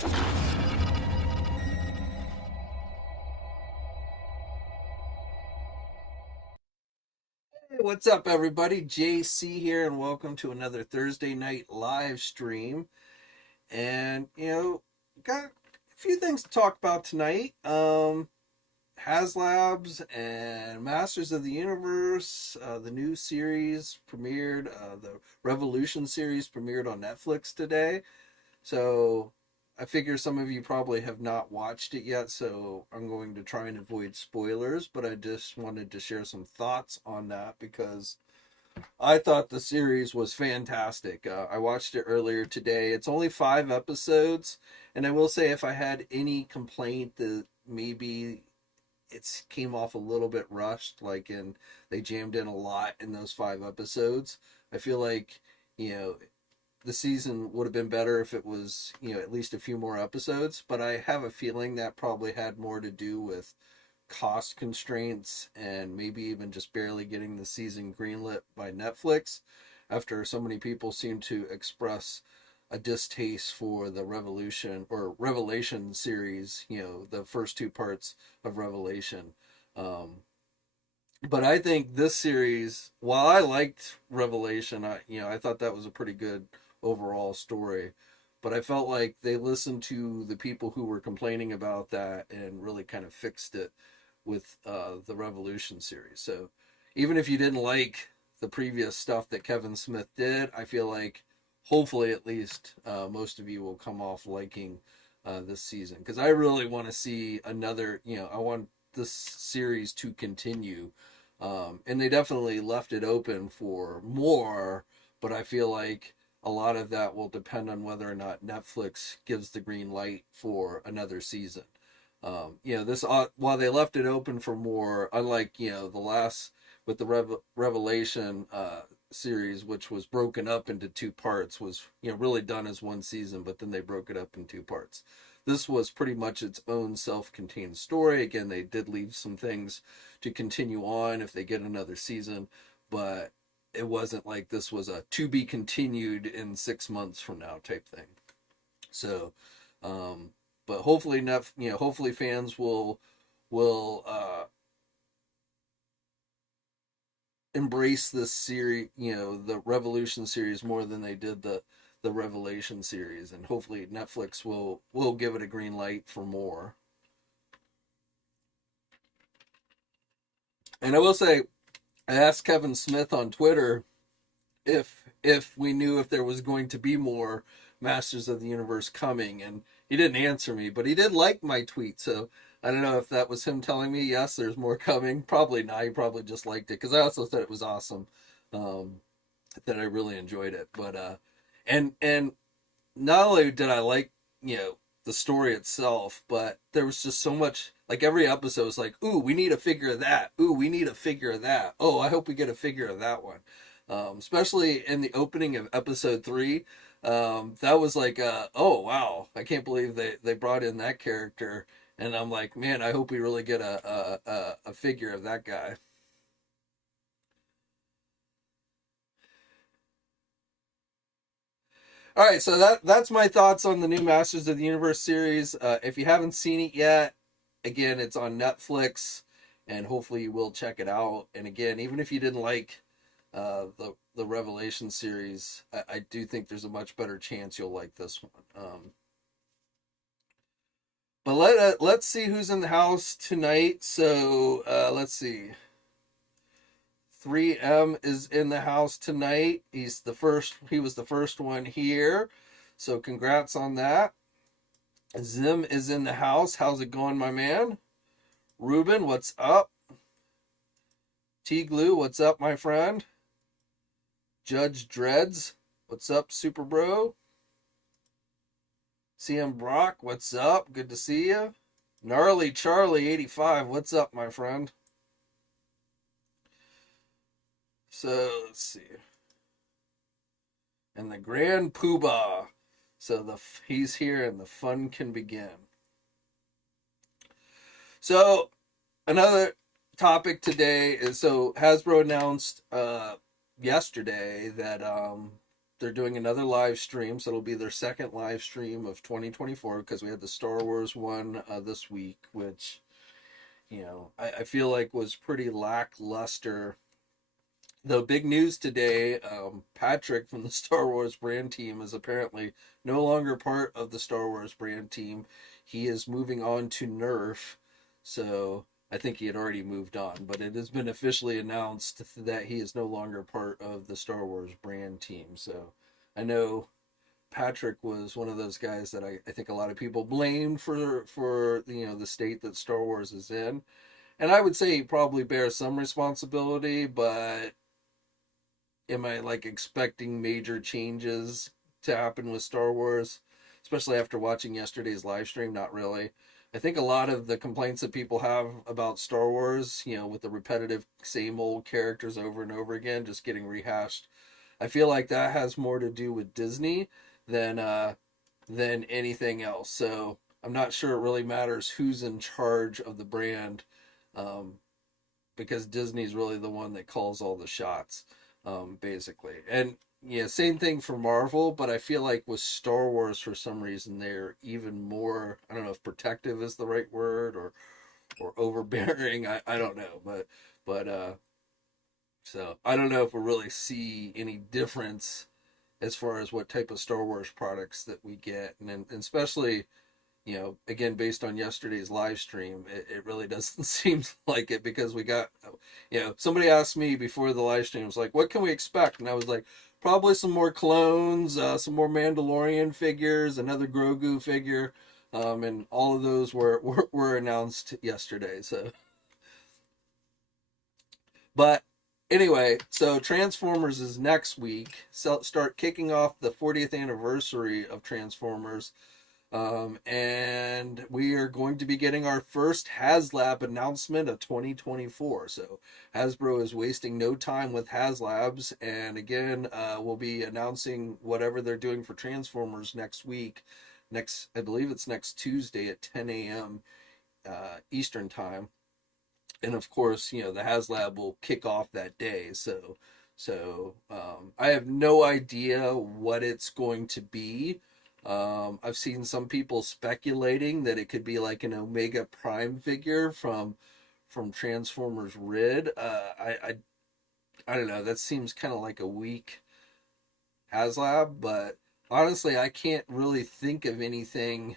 Hey, what's up, everybody? JC here, and welcome to another Thursday night live stream. And got a few things to talk about tonight. Haslabs and Masters of the Universe, the new series premiered. The Revolution series premiered on Netflix today. So I figure some of you probably have not watched it yet, so I'm going to try and avoid spoilers, but I just wanted to share some thoughts on that because I thought the series was fantastic. I watched it earlier today. It's only 5 episodes, and I will say if I had any complaint that maybe it came off a little bit rushed, like they jammed in a lot in those 5 episodes. I feel like, you know, the season would have been better if it was, at least a few more episodes, but I have a feeling that probably had more to do with cost constraints and maybe even just barely getting the season greenlit by Netflix after so many people seem to express a distaste for the Revelation series, the first 2 parts of Revelation. But I think this series, while I liked Revelation, I thought that was a pretty good overall story. But I felt like they listened to the people who were complaining about that and really kind of fixed it with the Revolution series. So even if you didn't like the previous stuff that Kevin Smith did, I feel like hopefully at least most of you will come off liking this season. Because I really want to see another, I want this series to continue. And they definitely left it open for more, but I feel like a lot of that will depend on whether or not Netflix gives the green light for another season. This while they left it open for more, unlike the last with the Revelation series, which was broken up into 2 parts, was really done as one season, but then they broke it up in 2 parts. This was pretty much its own self-contained story. Again, they did leave some things to continue on if they get another season, but it wasn't like this was a to be continued in 6 months from now type thing. So, but hopefully, hopefully fans will embrace this series, the Revolution series more than they did the Revelation series, and hopefully Netflix will give it a green light for more. And I will say, I asked Kevin Smith on Twitter if we knew if there was going to be more Masters of the Universe coming, and he didn't answer me, but he did like my tweet, so I don't know if that was him telling me yes, there's more coming. Probably not. He probably just liked it because I also said it was awesome, that I really enjoyed it. But and not only did I like the story itself, but there was just so much. Like every episode was like, ooh, we need a figure of that. Ooh, we need a figure of that. Oh, I hope we get a figure of that one. Especially in the opening of episode 3, that was like, oh wow, I can't believe they brought in that character, and I'm like, man, I hope we really get a figure of that guy. All right, so that's my thoughts on the new Masters of the Universe series. If you haven't seen it yet, again, it's on Netflix, and hopefully you will check it out. And again, even if you didn't like the Revelation series, I do think there's a much better chance you'll like this one. But let's see who's in the house tonight. So let's see. 3M is in the house tonight. He was the first one here. So congrats on that. Zim is in the house. How's it going, my man? Ruben, what's up? T-Glue, what's up, my friend? Judge Dreads, what's up, Super Bro? CM Brock, what's up? Good to see you. Gnarly Charlie 85, what's up, my friend? So let's see. And the Grand Poobah. So he's here and the fun can begin. So another topic today is, so Hasbro announced yesterday that they're doing another live stream, so it'll be their second live stream of 2024 because we had the Star Wars one this week, which, I feel like was pretty lackluster. Though big news today, Patrick from the Star Wars brand team is apparently no longer part of the Star Wars brand team. He is moving on to Nerf, so I think he had already moved on, but it has been officially announced that he is no longer part of the Star Wars brand team. So I know Patrick was one of those guys that I think a lot of people blamed for the state that Star Wars is in. And I would say he probably bears some responsibility, but am I like expecting major changes to happen with Star Wars, especially after watching yesterday's live stream? Not really. I think a lot of the complaints that people have about Star Wars, with the repetitive same old characters over and over again, just getting rehashed, I feel like that has more to do with Disney than anything else. So I'm not sure it really matters who's in charge of the brand, because Disney's really the one that calls all the shots, basically. And yeah, same thing for Marvel, but I feel like with Star Wars, for some reason, they're even more, I don't know if protective is the right word, or overbearing. I don't know, but so I don't know if we'll really see any difference as far as what type of Star Wars products that we get, and especially, again, based on yesterday's live stream, it really doesn't seem like it, because we got, somebody asked me before the live stream, was like, what can we expect? And I was like, probably some more clones, some more Mandalorian figures, another Grogu figure, and all of those were announced yesterday. So, but anyway, so Transformers is next week. So start kicking off the 40th anniversary of Transformers. And we are going to be getting our first Haslab announcement of 2024. So Hasbro is wasting no time with Haslabs, and again, we'll be announcing whatever they're doing for Transformers next week. I believe it's next Tuesday at 10 a.m. Eastern time. And of course, the Haslab will kick off that day. So I have no idea what it's going to be. I've seen some people speculating that it could be like an Omega Prime figure from Transformers Rid. I don't know. That seems kind of like a weak Haslab, but honestly, I can't really think of anything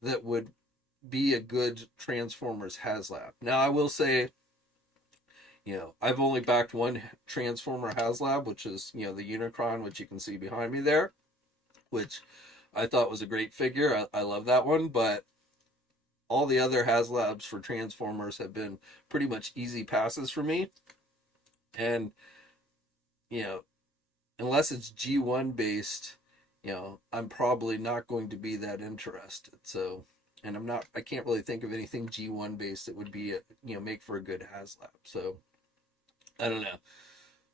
that would be a good Transformers Haslab. Now, I will say, I've only backed one Transformer Haslab, which is, the Unicron, which you can see behind me there, which I thought was a great figure. I love that one, but all the other Haslabs for Transformers have been pretty much easy passes for me. And, unless it's G1 based, I'm probably not going to be that interested. So, and I can't really think of anything G1 based that would be, make for a good Haslab. So, I don't know.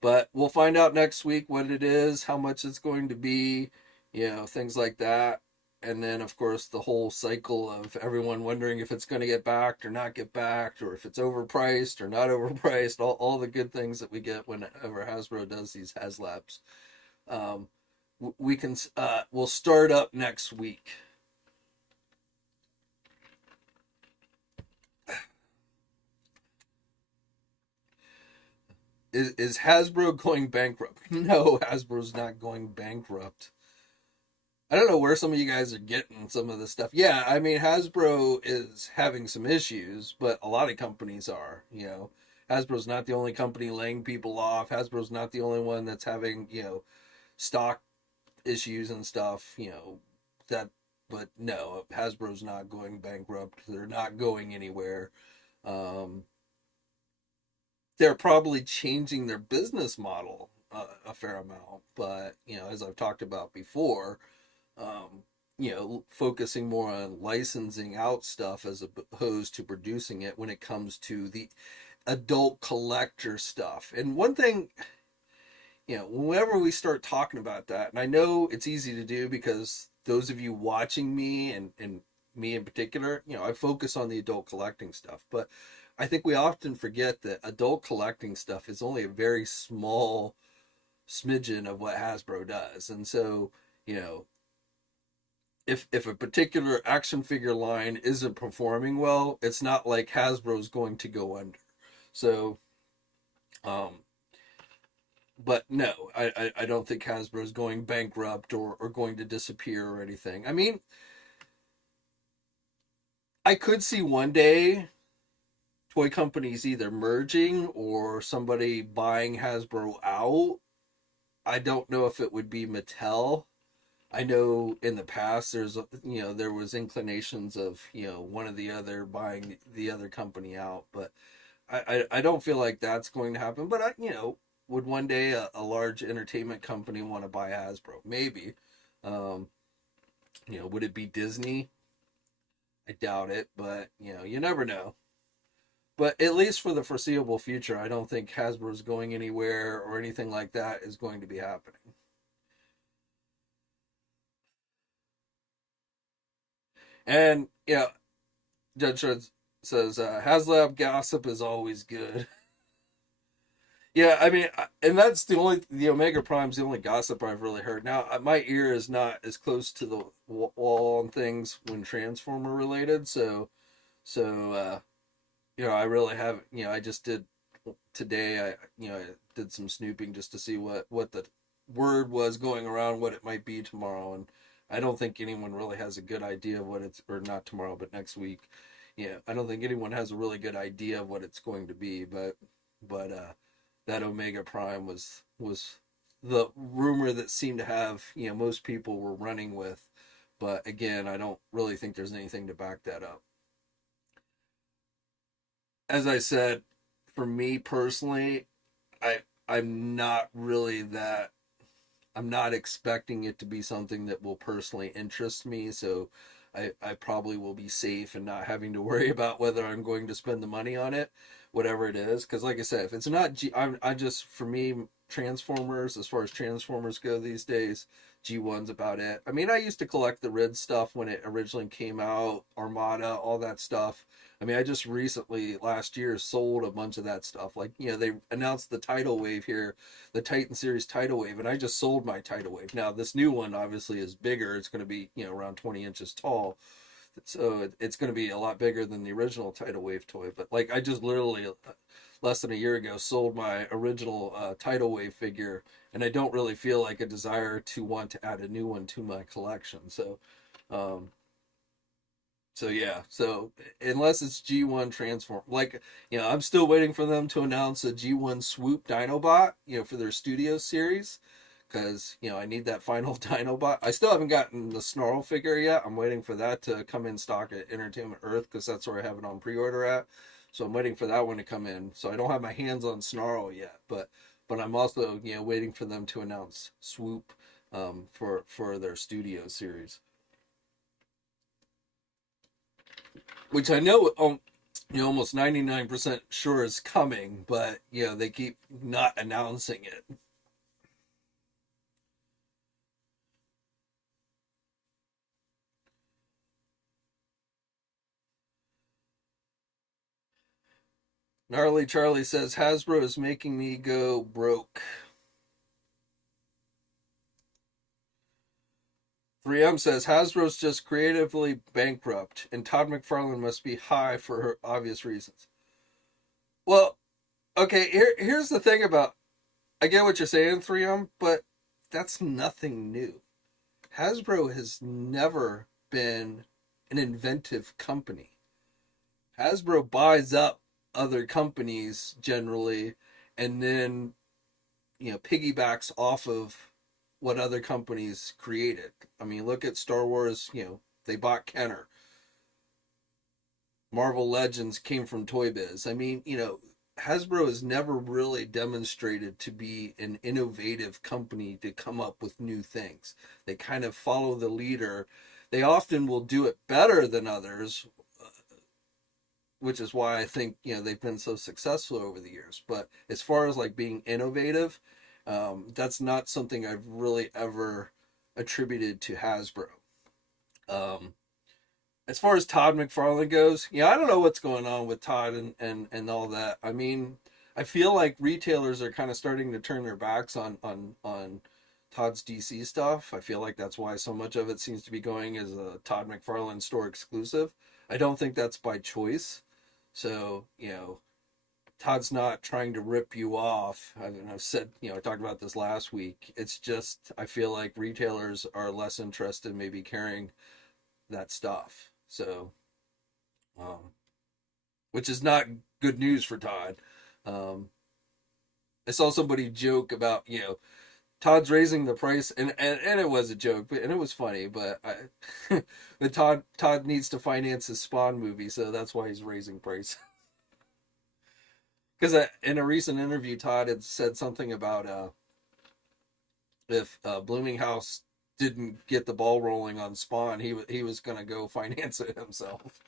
But we'll find out next week what it is, how much it's going to be, things like that. And then, of course, the whole cycle of everyone wondering if it's going to get backed or not get backed, or if it's overpriced or not overpriced, all the good things that we get whenever Hasbro does these Haslabs. We'll start up next week. Is Hasbro going bankrupt? No, Hasbro's not going bankrupt. I don't know where some of you guys are getting some of this stuff. Yeah, I mean, Hasbro is having some issues, but a lot of companies are, Hasbro's not the only company laying people off. Hasbro's not the only one that's having, stock issues and stuff, but no, Hasbro's not going bankrupt. They're not going anywhere. They're probably changing their business model a fair amount, but, as I've talked about before, focusing more on licensing out stuff as opposed to producing it when it comes to the adult collector stuff. And one thing, whenever we start talking about that, and I know it's easy to do because those of you watching me and me in particular, I focus on the adult collecting stuff, but I think we often forget that adult collecting stuff is only a very small smidgen of what Hasbro does. And so, you know, if a particular action figure line isn't performing well, it's not like Hasbro's going to go under. So, um, but no, I don't think Hasbro's going bankrupt or going to disappear or anything. I mean, I could see one day toy companies either merging or somebody buying Hasbro out. I don't know if it would be Mattel. I know in the past there was inclinations of one or the other buying the other company out, but I don't feel like that's going to happen. But would one day a large entertainment company want to buy Hasbro? Maybe. Um, would it be Disney? I doubt it, but you never know. But at least for the foreseeable future, I don't think Hasbro's going anywhere or anything like that is going to be happening. And Judge Shred says Haslab gossip is always good. Yeah, I mean, and that's the Omega Prime's the only gossip I've really heard. Now, my ear is not as close to the wall on things when Transformer related, so I really haven't. I just did today. I did some snooping just to see what the word was going around, what it might be tomorrow, and I don't think anyone really has a good idea of what it's, or not tomorrow, but next week. Yeah, I don't think anyone has a really good idea of what it's going to be, but that Omega Prime was the rumor that seemed to have most people were running with, but again, I don't really think there's anything to back that up. As I said, for me personally, I I'm not really that I'm not expecting it to be something that will personally interest me, so I probably will be safe and not having to worry about whether I'm going to spend the money on it, whatever it is. Because, like I said, if it's not I just for me Transformers, as far as Transformers go these days, G1's about it. I mean, I used to collect the Red stuff when it originally came out, Armada, all that stuff. I mean, I just recently last year sold a bunch of that stuff. Like, they announced the Tidal Wave here, the Titan series Tidal Wave, and I just sold my Tidal Wave. Now, this new one obviously is bigger. It's going to be, around 20 inches tall. So it's going to be a lot bigger than the original Tidal Wave toy. But, like, I just literally less than a year ago sold my original Tidal Wave figure, and I don't really feel like a desire to want to add a new one to my collection. Um, so yeah, so unless it's G1 Transform, like, I'm still waiting for them to announce a G1 Swoop Dinobot, for their studio series, because I need that final Dinobot. I still haven't gotten the Snarl figure yet. I'm waiting for that to come in stock at Entertainment Earth because that's where I have it on pre-order at. So I'm waiting for that one to come in. So I don't have my hands on Snarl yet, but I'm also waiting for them to announce Swoop for their studio series, which I know almost 99% sure is coming, but they keep not announcing it. Gnarly Charlie says Hasbro is making me go broke. 3M says Hasbro's just creatively bankrupt, and Todd McFarlane must be high for obvious reasons. Well, okay, here's the thing about, I get what you're saying, 3M, but that's nothing new. Hasbro has never been an inventive company. Hasbro buys up other companies generally, and then piggybacks off of what other companies created. I mean, look at Star Wars. They bought Kenner. Marvel Legends came from Toy Biz. I mean, Hasbro has never really demonstrated to be an innovative company to come up with new things. They kind of follow the leader. They often will do it better than others, which is why I think they've been so successful over the years. But as far as like being innovative, that's not something I've really ever attributed to Hasbro. As far as Todd McFarlane goes, I don't know what's going on with Todd and all that. I mean, I feel like retailers are kind of starting to turn their backs on Todd's DC stuff. I feel like that's why so much of it seems to be going as a Todd McFarlane store exclusive. I don't think that's by choice. So, Todd's not trying to rip you off. I've said, I talked about this last week. It's just, I feel like retailers are less interested in maybe carrying that stuff. So, um, which is not good news for Todd. Um, I saw somebody joke about, Todd's raising the price, and it was a joke, and it was funny, but but Todd needs to finance his Spawn movie, so that's why he's raising price. Because in a recent interview, Todd had said something about if Bloominghouse didn't get the ball rolling on Spawn, he was gonna go finance it himself.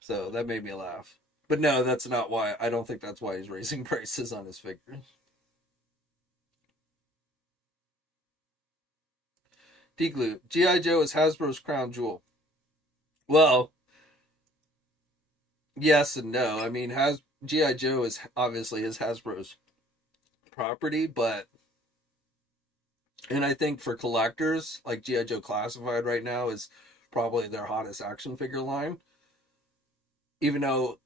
So that made me laugh. But no, that's not why. I don't think that's why he's raising prices on his figures. Deglue, G.I. Joe is Hasbro's crown jewel. Well, yes and no. I mean, has G.I. Joe is obviously is Hasbro's property, but and I think for collectors, like G.I. Joe Classified right now is probably their hottest action figure line. Even though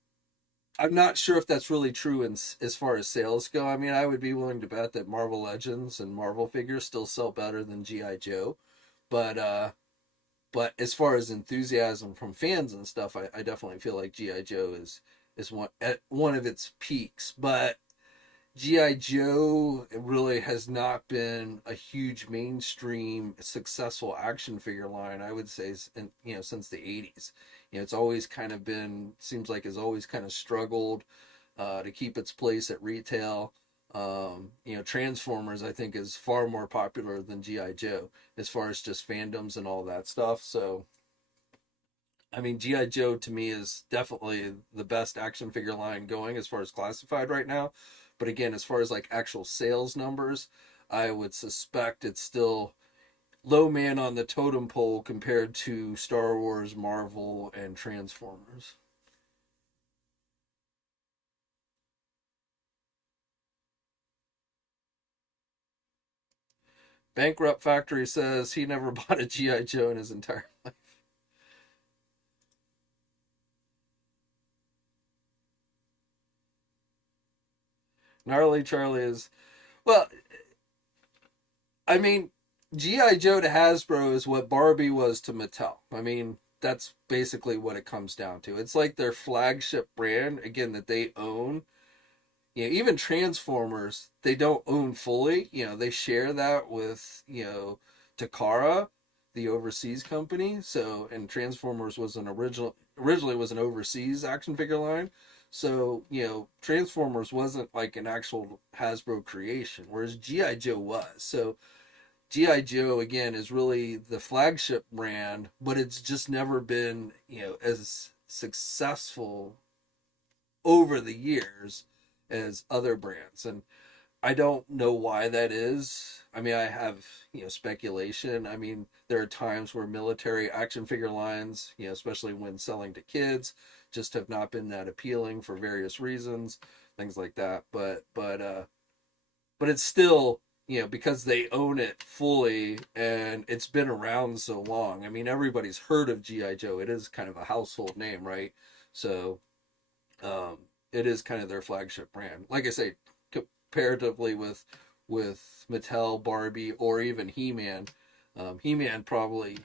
I'm not sure if that's really true as far as sales go. I mean, I would be willing to bet that Marvel Legends and Marvel figures still sell better than G.I. Joe. But as far as enthusiasm from fans and stuff, I definitely feel like G.I. Joe is one at one of its peaks. But G.I. Joe really has not been a huge mainstream successful action figure line, I would say, since the 80s. It's always kind of been, seems like it's always kind of struggled to keep its place at retail. Transformers, I think, is far more popular than G.I. Joe as far as just fandoms and all that stuff. So, I mean, G.I. Joe to me is definitely the best action figure line going as far as classified right now. But again, as far as like actual sales numbers, I would suspect it's still low man on the totem pole compared to Star Wars, Marvel, and Transformers. Bankrupt Factory says he never bought a G.I. Joe in his entire life. Gnarly Charlie is, well, I mean, G.I. Joe to Hasbro is what Barbie was to Mattel. I mean, that's basically what it comes down to. It's like their flagship brand, again, that they own. Even Transformers, they don't own fully. They share that with, Takara, the overseas company. So, and Transformers was originally was an overseas action figure line. So, Transformers wasn't like an actual Hasbro creation, whereas G.I. Joe was. So, G.I. Joe, again, is really the flagship brand, but it's just never been, as successful over the years as other brands. And I don't know why that is. I mean, I have, speculation. I mean, there are times where military action figure lines, especially when selling to kids, just have not been that appealing for various reasons, things like that. But it's still, because they own it fully and it's been around so long. I mean, everybody's heard of GI Joe. It is kind of a household name, right? So, um, it is kind of their flagship brand. Like I say, comparatively with Mattel, Barbie, or even He-Man. He-Man probably,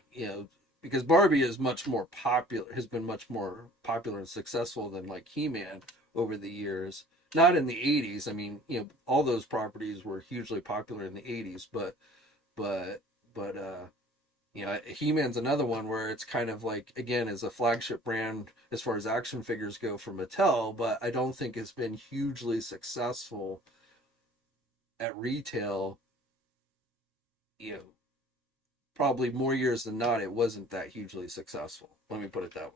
because Barbie is much more popular, has been much more popular and successful than like He-Man over the years. Not in the 80s. I mean, all those properties were hugely popular in the 80s, but but He-Man's another one where it's kind of like, again, is a flagship brand as far as action figures go for Mattel, but I don't think it's been hugely successful at retail. you know Probably more years than not it wasn't that hugely successful, let me put it that way.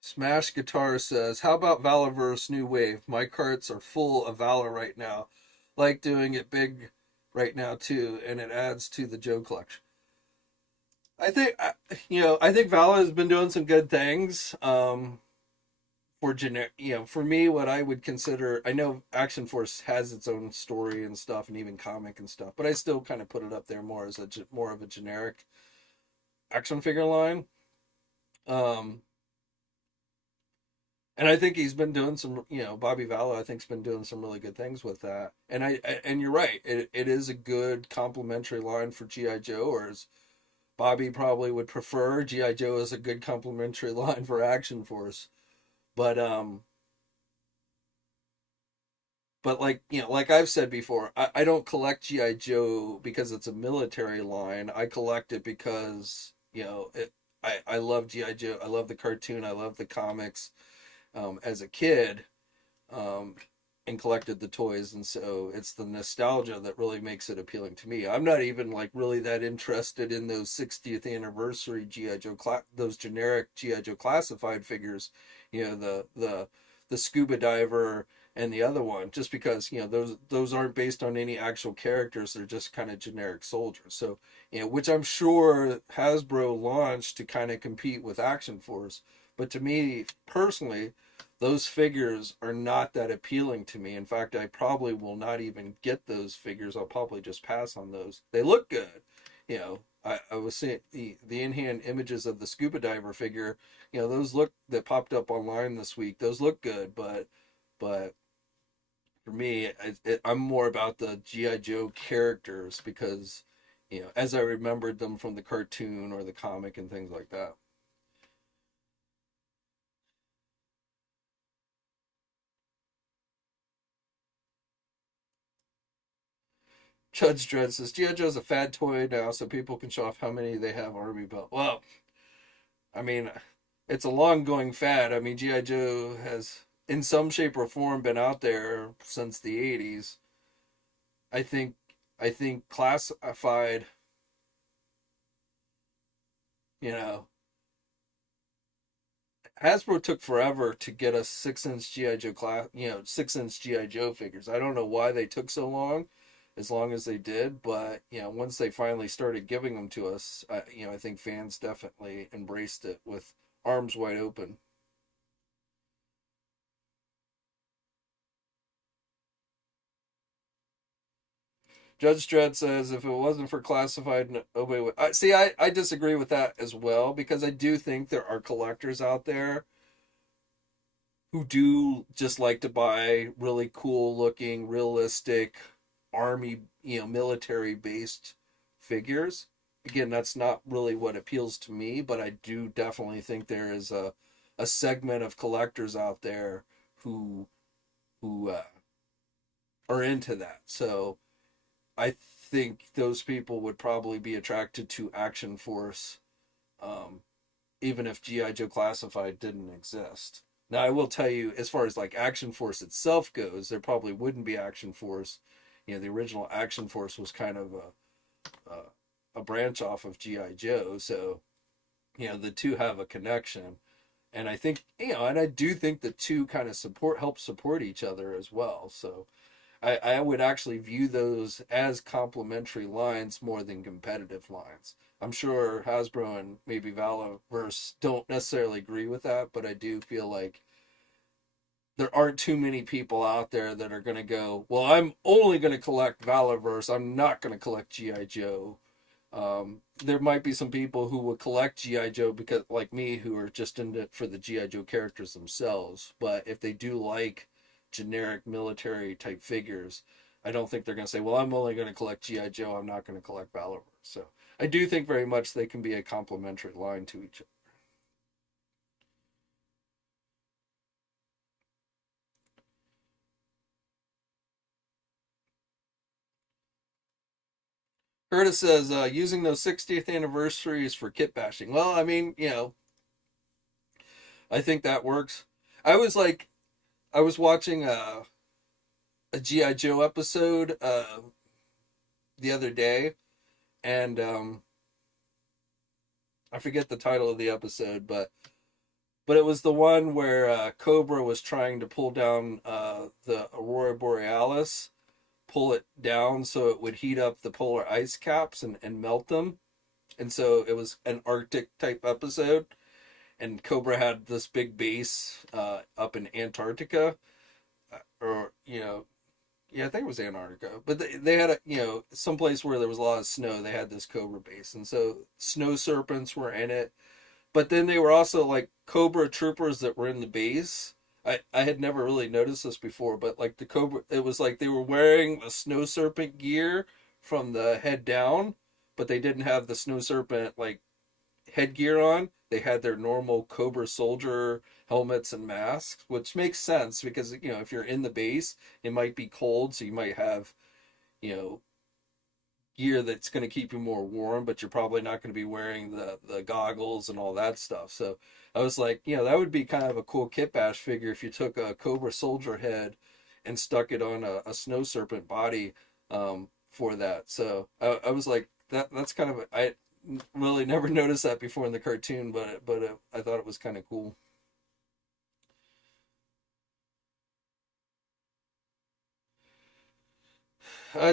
Smash Guitar says, how about Valorverse New Wave? My carts are full of Valor right now. Like doing it big right now too, and it adds to the Joe collection. I think I think Vala has been doing some good things. For generic, for me, what I would consider, I know Action Force has its own story and stuff, and even comic and stuff, but I still kind of put it up there more as more of a generic action figure line. Um, and I think he's been doing some, Bobby Vallo, I think's been doing some really good things with that. And and you're right, it is a good complementary line for GI Joe, or as Bobby probably would prefer, GI Joe is a good complementary line for Action Force. But like like I've said before, I don't collect GI Joe because it's a military line. I collect it because I love GI Joe. I love the cartoon. I love the comics. As a kid, um, and collected the toys, and so it's the nostalgia that really makes it appealing to me. I'm not even like really that interested in those 60th anniversary GI Joe those generic GI Joe classified figures, the scuba diver and the other one, just because those aren't based on any actual characters. They're just kind of generic soldiers. So which I'm sure Hasbro launched to kind of compete with Action Force, but to me personally, those figures are not that appealing to me. In fact, I probably will not even get those figures. I'll probably just pass on those. They look good. I was seeing the in-hand images of the scuba diver figure. Those look, that popped up online this week. Those look good, but for me, I'm more about the GI Joe characters because, as I remembered them from the cartoon or the comic and things like that. Judge Dredd says GI Joe's a fad toy now, so people can show off how many they have army built. Well, I mean, it's a long going fad. I mean, GI Joe has, in some shape or form, been out there since the '80s. I think, classified. You know, Hasbro took forever to get us 6-inch GI Joe 6-inch GI Joe figures. I don't know why they took so long, as long as they did, but once they finally started giving them to us, I think fans definitely embraced it with arms wide open. Judge Dredd says if it wasn't for classified, nobody would. See, I disagree with that as well, because I do think there are collectors out there who do just like to buy really cool looking, realistic army, military based figures. Again, that's not really what appeals to me, but I do definitely think there is a segment of collectors out there who who are into that. So I think those people would probably be attracted to Action Force, um, even if GI Joe Classified didn't exist. Now, I will tell you, as far as like Action Force itself goes, there probably wouldn't be Action Force. The original Action Force was kind of a branch off of GI Joe, so the two have a connection, and I think and I do think the two kind of help support each other as well. So I would actually view those as complementary lines more than competitive lines. I'm sure Hasbro and maybe Valaverse don't necessarily agree with that, but I do feel like there aren't too many people out there that are going to go, well, I'm only going to collect Valaverse. I'm not going to collect G.I. Joe. There might be some people who will collect G.I. Joe because, like me, who are just in it for the G.I. Joe characters themselves. But if they do like generic military type figures, I don't think they're going to say, well, I'm only going to collect G.I. Joe. I'm not going to collect Valor. So I do think very much they can be a complementary line to each other. Curtis says, using those 60th anniversaries for kit bashing. Well, I mean, I think that works. I was like, I was watching a G.I. Joe episode the other day, and I forget the title of the episode, but it was the one where Cobra was trying to pull down the Aurora Borealis, pull it down so it would heat up the polar ice caps and melt them. And so it was an Arctic type episode. And Cobra had this big base up in Antarctica, or yeah, I think it was Antarctica, but they had some place where there was a lot of snow. They had this Cobra base, and so snow serpents were in it. But then they were also like Cobra troopers that were in the base. I had never really noticed this before, but like the Cobra, it was like they were wearing the snow serpent gear from the head down, but they didn't have the snow serpent like headgear on. They had their normal Cobra soldier helmets and masks, which makes sense because if you're in the base, it might be cold, so you might have you know gear that's going to keep you more warm, but you're probably not going to be wearing the goggles and all that stuff. So I was like, that would be kind of a cool kit bash figure if you took a Cobra soldier head and stuck it on a snow serpent body for that. So I was like, that's kind of I really never noticed that before in the cartoon, but I thought it was kind of cool.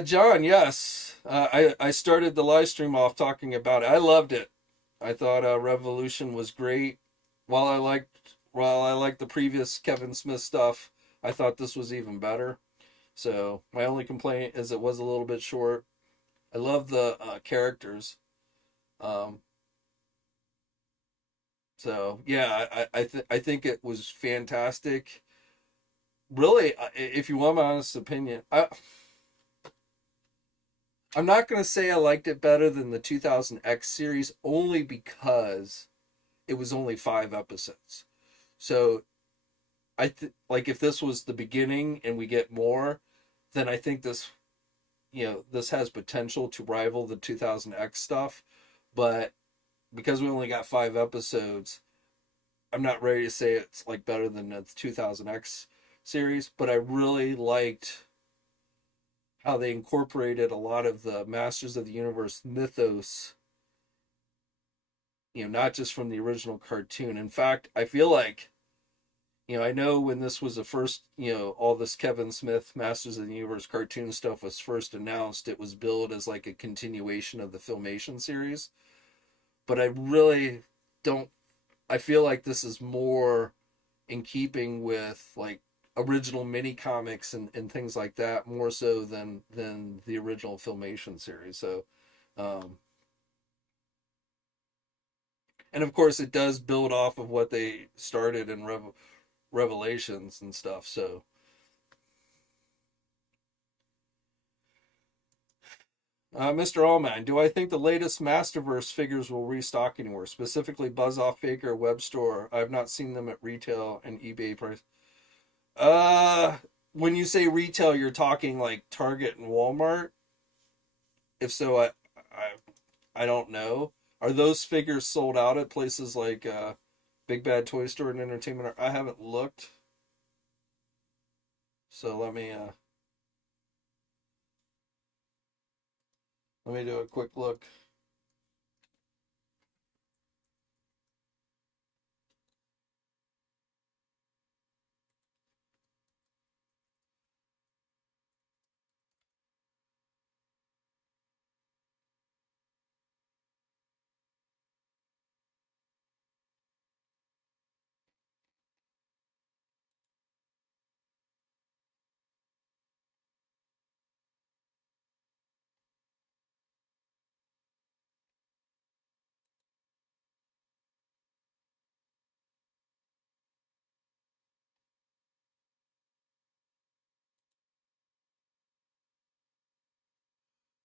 John, yes, I started the live stream off talking about it. I loved it. I thought Revolution was great. While I liked the previous Kevin Smith stuff, I thought this was even better. So my only complaint is it was a little bit short. I love the characters. Um, so yeah, I think it was fantastic. Really, if you want my honest opinion, I'm not gonna say I liked it better than the 2000X series only because it was only 5 episodes. So like if this was the beginning and we get more, then I think this has potential to rival the 2000X stuff. But because we only got 5 episodes, I'm not ready to say it's like better than the 2000X series. But I really liked how they incorporated a lot of the Masters of the Universe mythos, not just from the original cartoon. In fact, I feel like, I know when this was the first, all this Kevin Smith Masters of the Universe cartoon stuff was first announced, it was billed as like a continuation of the Filmation series. But I really don't, I feel like this is more in keeping with like original mini comics and things like that, more so than the original Filmation series. So and of course it does build off of what they started in Revelations and stuff. So Mr. Allman, do I think the latest Masterverse figures will restock anywhere, specifically Buzz Off Faker, Web Store? I have not seen them at retail and eBay price. Uh, when you say retail, you're talking like Target and Walmart. If so, I don't know. Are those figures sold out at places like Big Bad Toy Store and Entertainment? I haven't looked, so let me do a quick look.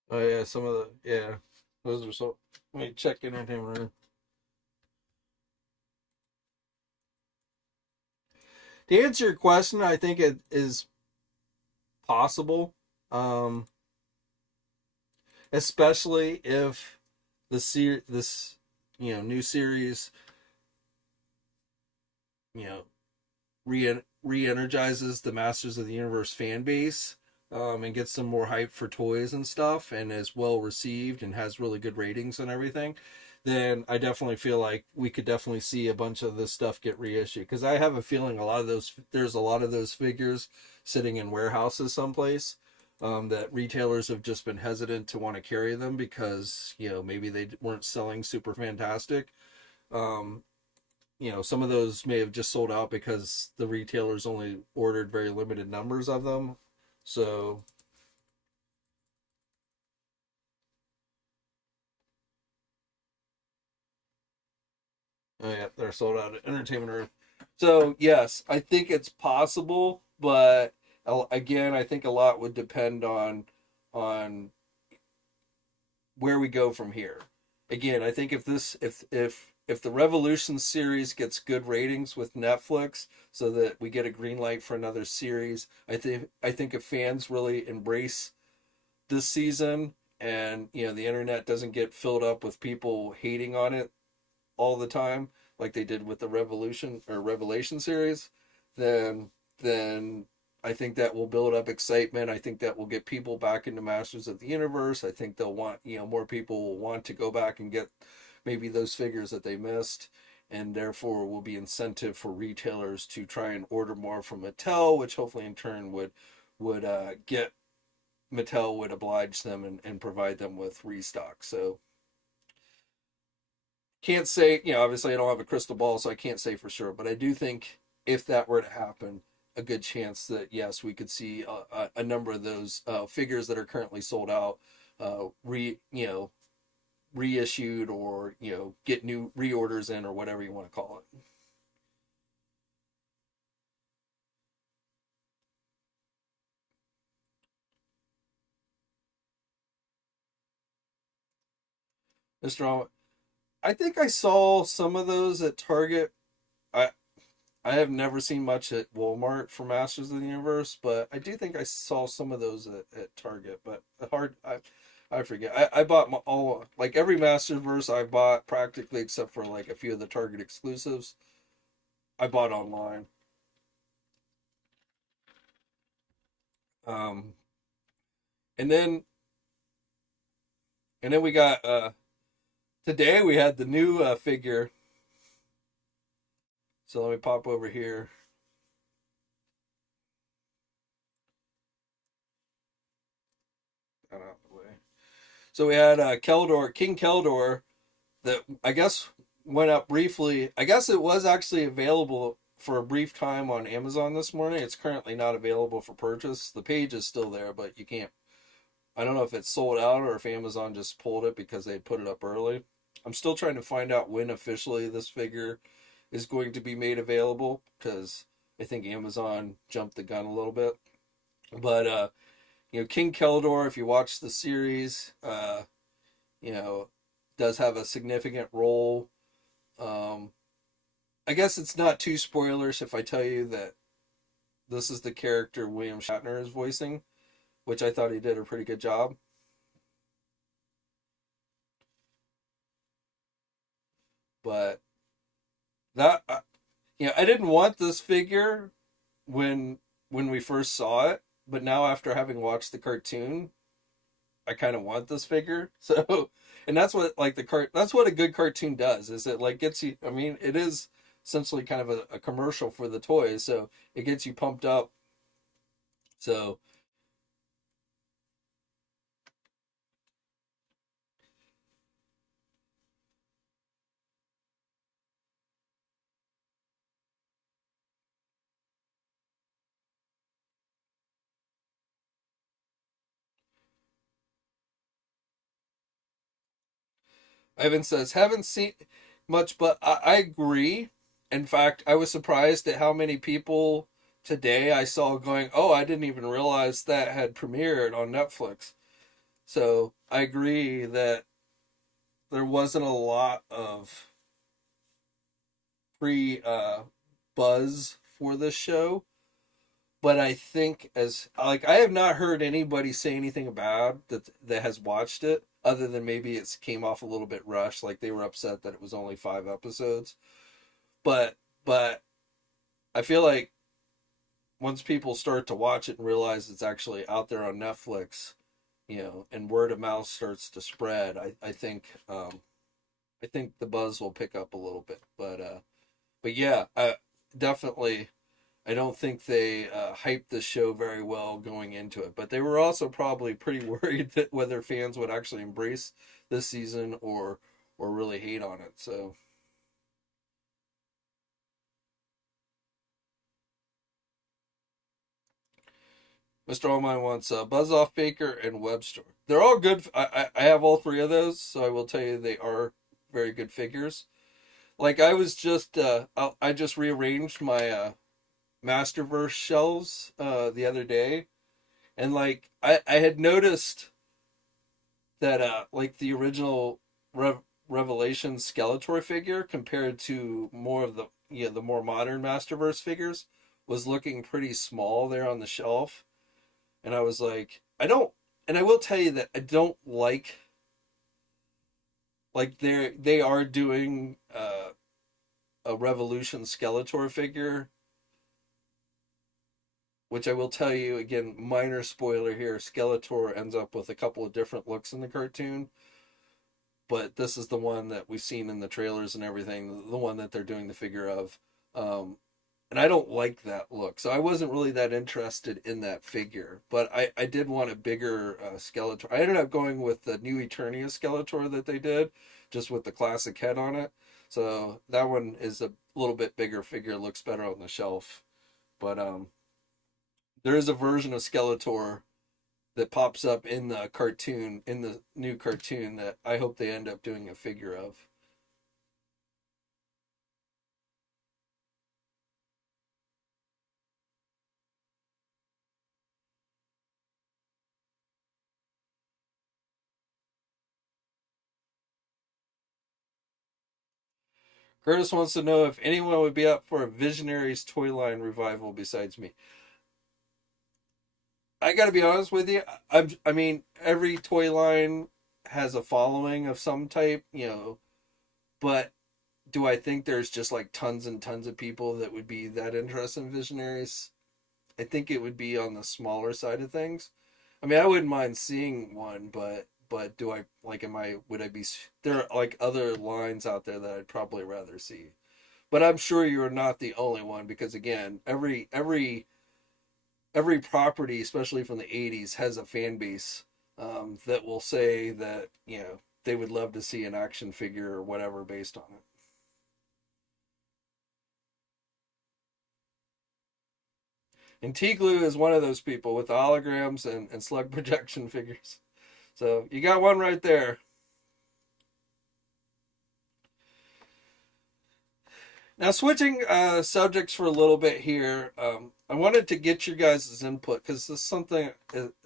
Oh yeah, some of the those are so. Let me check Entertainment. To answer your question, I think it is possible, um, especially if this new series you know re-energizes the Masters of the Universe fan base, and gets some more hype for toys and stuff, and is well received and has really good ratings and everything. Then I definitely feel like we could definitely see a bunch of this stuff get reissued, because I have a feeling there's a lot of those figures sitting in warehouses someplace. that retailers have just been hesitant to want to carry them because, maybe they weren't selling super fantastic. Um, some of those may have just sold out because the retailers only ordered very limited numbers of them. So, oh yeah, they're sold out at Entertainment Earth. So, yes, I think it's possible, but again, I think a lot would depend on where we go from here. Again, I think if the Revolution series gets good ratings with Netflix, so that we get a green light for another series, I think if fans really embrace this season, and the internet doesn't get filled up with people hating on it all the time like they did with the Revolution or Revelation series, then then I think that will build up excitement. I think that will get people back into Masters of the Universe. I think they'll want, more people will want to go back and get maybe those figures that they missed, and therefore will be incentive for retailers to try and order more from Mattel, which hopefully in turn would get Mattel would oblige them and provide them with restock. So can't say, obviously I don't have a crystal ball, so I can't say for sure, but I do think if that were to happen, a good chance that yes, we could see a number of those figures that are currently sold out, reissued, or get new reorders in, or whatever you want to call it. Mr. I think I saw some of those at Target. I I have never seen much at Walmart for Masters of the Universe, but I do think I saw some of those at Target. But hard, I forget. I bought all, like every Masterverse I bought practically, except for like a few of the Target exclusives, I bought online. Um, and then we got today we had the new figure. So let me pop over here. Out of the way. So we had Keldor, King Keldor, that I guess went up briefly. I guess it was actually available for a brief time on Amazon this morning. It's currently not available for purchase. The page is still there, but you can't. I don't know if it's sold out or if Amazon just pulled it because they put it up early. I'm still trying to find out when officially this figure is going to be made available, because I think Amazon jumped the gun a little bit. But King Keldor, if you watch the series, you know, does have a significant role. Um, I guess it's not too spoilers if I tell you that this is the character William Shatner is voicing, which I thought he did a pretty good job. But that, I didn't want this figure when we first saw it, but now after having watched the cartoon, I kind of want this figure. So, and that's what like that's what a good cartoon does. Is it like gets you? I mean, it is essentially kind of a commercial for the toys, so it gets you pumped up. So Ivan says, haven't seen much, but I agree. In fact, I was surprised at how many people today I saw going, oh, I didn't even realize that had premiered on Netflix. So I agree that there wasn't a lot of pre buzz for this show. But I think, as like, I have not heard anybody say anything about that has watched it, other than maybe it came off a little bit rushed, like they were upset that it was only 5 episodes. But I feel like once people start to watch it and realize it's actually out there on Netflix, and word of mouth starts to spread, I think the buzz will pick up a little bit. But yeah, definitely. I don't think they hyped the show very well going into it. But they were also probably pretty worried that whether fans would actually embrace this season or really hate on it. So Mr. Allmine wants Buzz Off Baker and Webster. They're all good. I have all three of those, so I will tell you they are very good figures. Like I was just I just rearranged my Masterverse shelves the other day, and like I had noticed that like the original Revelation Skeletor figure compared to more of the the more modern Masterverse figures was looking pretty small there on the shelf, and I was like, I don't, and I will tell you that I don't like they are doing a Revolution Skeletor figure, which I will tell you again, minor spoiler here, Skeletor ends up with a couple of different looks in the cartoon, but this is the one that we've seen in the trailers and everything, the one that they're doing the figure of. And I don't like that look, so I wasn't really that interested in that figure. But I did want a bigger Skeletor. I ended up going with the new Eternia Skeletor that they did, just with the classic head on it. So that one is a little bit bigger figure, looks better on the shelf. But there is a version of Skeletor that pops up in the cartoon, in the new cartoon, that I hope they end up doing a figure of. Curtis wants to know if anyone would be up for a Visionaries toy line revival besides me. I got to be honest with you. I mean, every toy line has a following of some type, but do I think there's just like tons and tons of people that would be that interested in Visionaries? I think it would be on the smaller side of things. I mean, I wouldn't mind seeing one, but do I like? Am I? Would I be? There are like other lines out there that I'd probably rather see. But I'm sure you're not the only one because again, every property, especially from the '80s, has a fan base that will say that they would love to see an action figure or whatever based on it. And T-Glue is one of those people with the holograms and slug projection figures. So you got one right there. Now switching subjects for a little bit here, I wanted to get your guys' input because this is something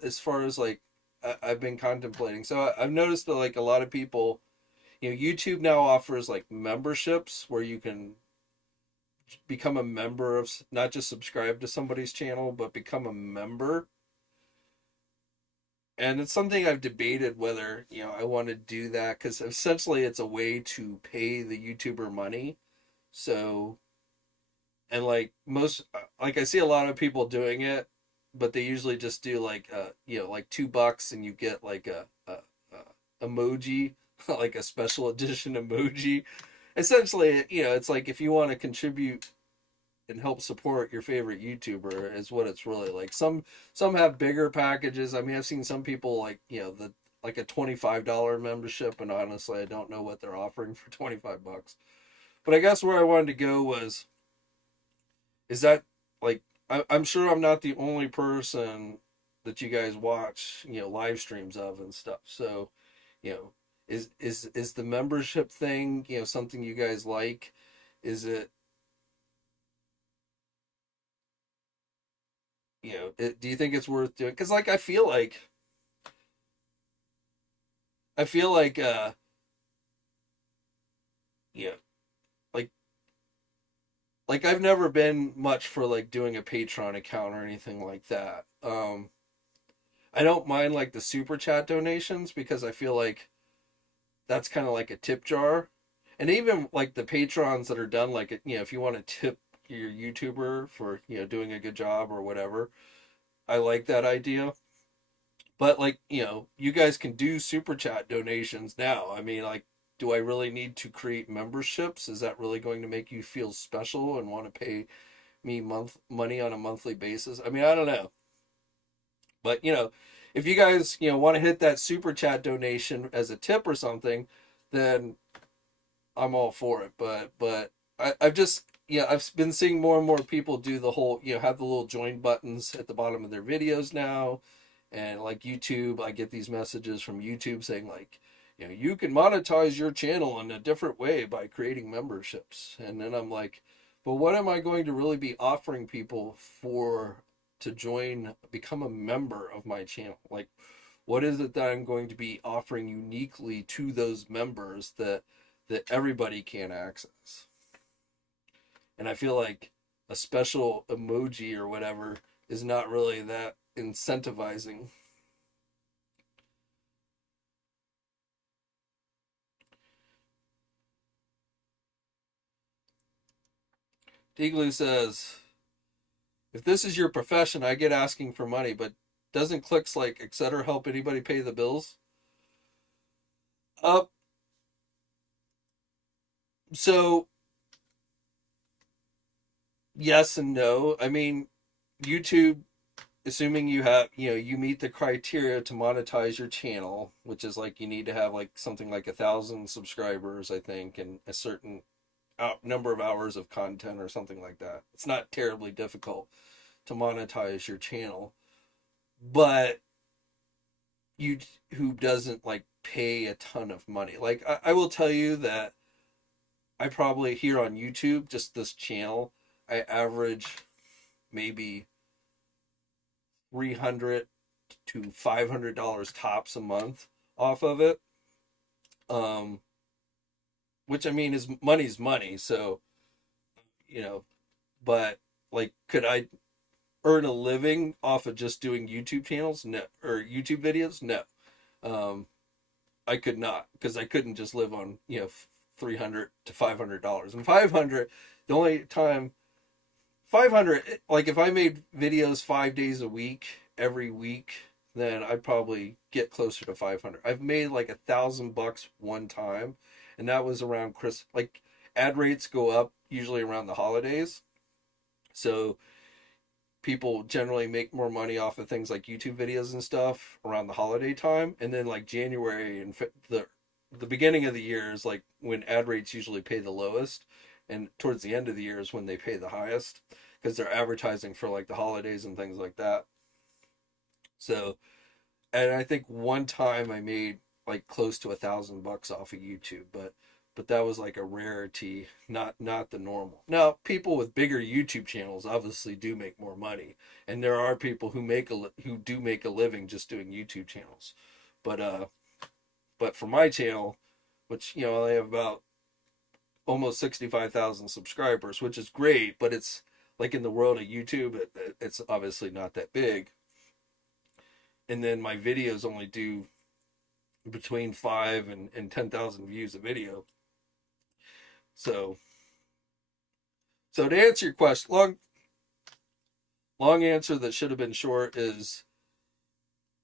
as far as like I've been contemplating. So I've noticed that like a lot of people, YouTube now offers like memberships where you can become a member of, not just subscribe to somebody's channel, but become a member. And it's something I've debated whether, I want to do that because essentially it's a way to pay the YouTuber money. So, and like most, like I see a lot of people doing it, but they usually just do like, like $2 and you get like a emoji, like a special edition emoji. Essentially, it's like if you want to contribute and help support your favorite YouTuber is what it's really like. Some have bigger packages. I mean, I've seen some people like, the like a $25 membership, and honestly, I don't know what they're offering for $25. But I guess where I wanted to go is that like I'm sure I'm not the only person that you guys watch, live streams of and stuff. So, you know, is the membership thing, something you guys like? Is it do you think it's worth doing? Because like I feel like yeah, like I've never been much for like doing a Patreon account or anything like that. I don't mind like the super chat donations because I feel like that's kind of like a tip jar. And even like the patrons that are done, like, if you want to tip your YouTuber for, doing a good job or whatever, I like that idea. But like, you guys can do super chat donations now. I mean, like, do I really need to create memberships? Is that really going to make you feel special and want to pay me money on a monthly basis. I mean, I don't know. But, if you guys, want to hit that super chat donation as a tip or something, then I'm all for it. But I've just, I've been seeing more and more people do the whole, have the little join buttons at the bottom of their videos now. And like YouTube, I get these messages from YouTube saying like, you can monetize your channel in a different way by creating memberships. And then I'm like, but what am I going to really be offering people to join, become a member of my channel? Like, what is it that I'm going to be offering uniquely to those members that everybody can access? And I feel like a special emoji or whatever is not really that incentivizing. Deaglue says, if this is your profession, I get asking for money, but doesn't clicks like etc. help anybody pay the bills? So yes and no. I mean, YouTube, assuming you have, you meet the criteria to monetize your channel, which is like you need to have like something like 1,000 subscribers, I think, and a certain number of hours of content or something like that. It's not terribly difficult to monetize your channel, but who doesn't like pay a ton of money? Like I will tell you that I probably here on YouTube, just this channel, I average maybe $300 to $500 tops a month off of it. Which I mean is money's money, so but like could I earn a living off of just doing YouTube channels? No, or YouTube videos? No. I could not, because I couldn't just live on, $300 to $500. And 500, the only time 500, like if I made videos 5 days a week, every week, then I'd probably get closer to 500. I've made like $1,000 one time, and that was around Christmas. Like ad rates go up usually around the holidays, so people generally make more money off of things like YouTube videos and stuff around the holiday time. And then like January and the beginning of the year is like when ad rates usually pay the lowest, and towards the end of the year is when they pay the highest, because they're advertising for like the holidays and things like that. So, and I think one time I made like close to $1,000 off of YouTube, but that was like a rarity, not the normal. Now, people with bigger YouTube channels obviously do make more money, and there are people who do make a living just doing YouTube channels. But for my channel, which I only have about almost 65,000 subscribers, which is great, but it's like in the world of YouTube, it's obviously not that big. And then my videos only do between 5 and 10,000 views a video. So to answer your question, long answer that should have been short is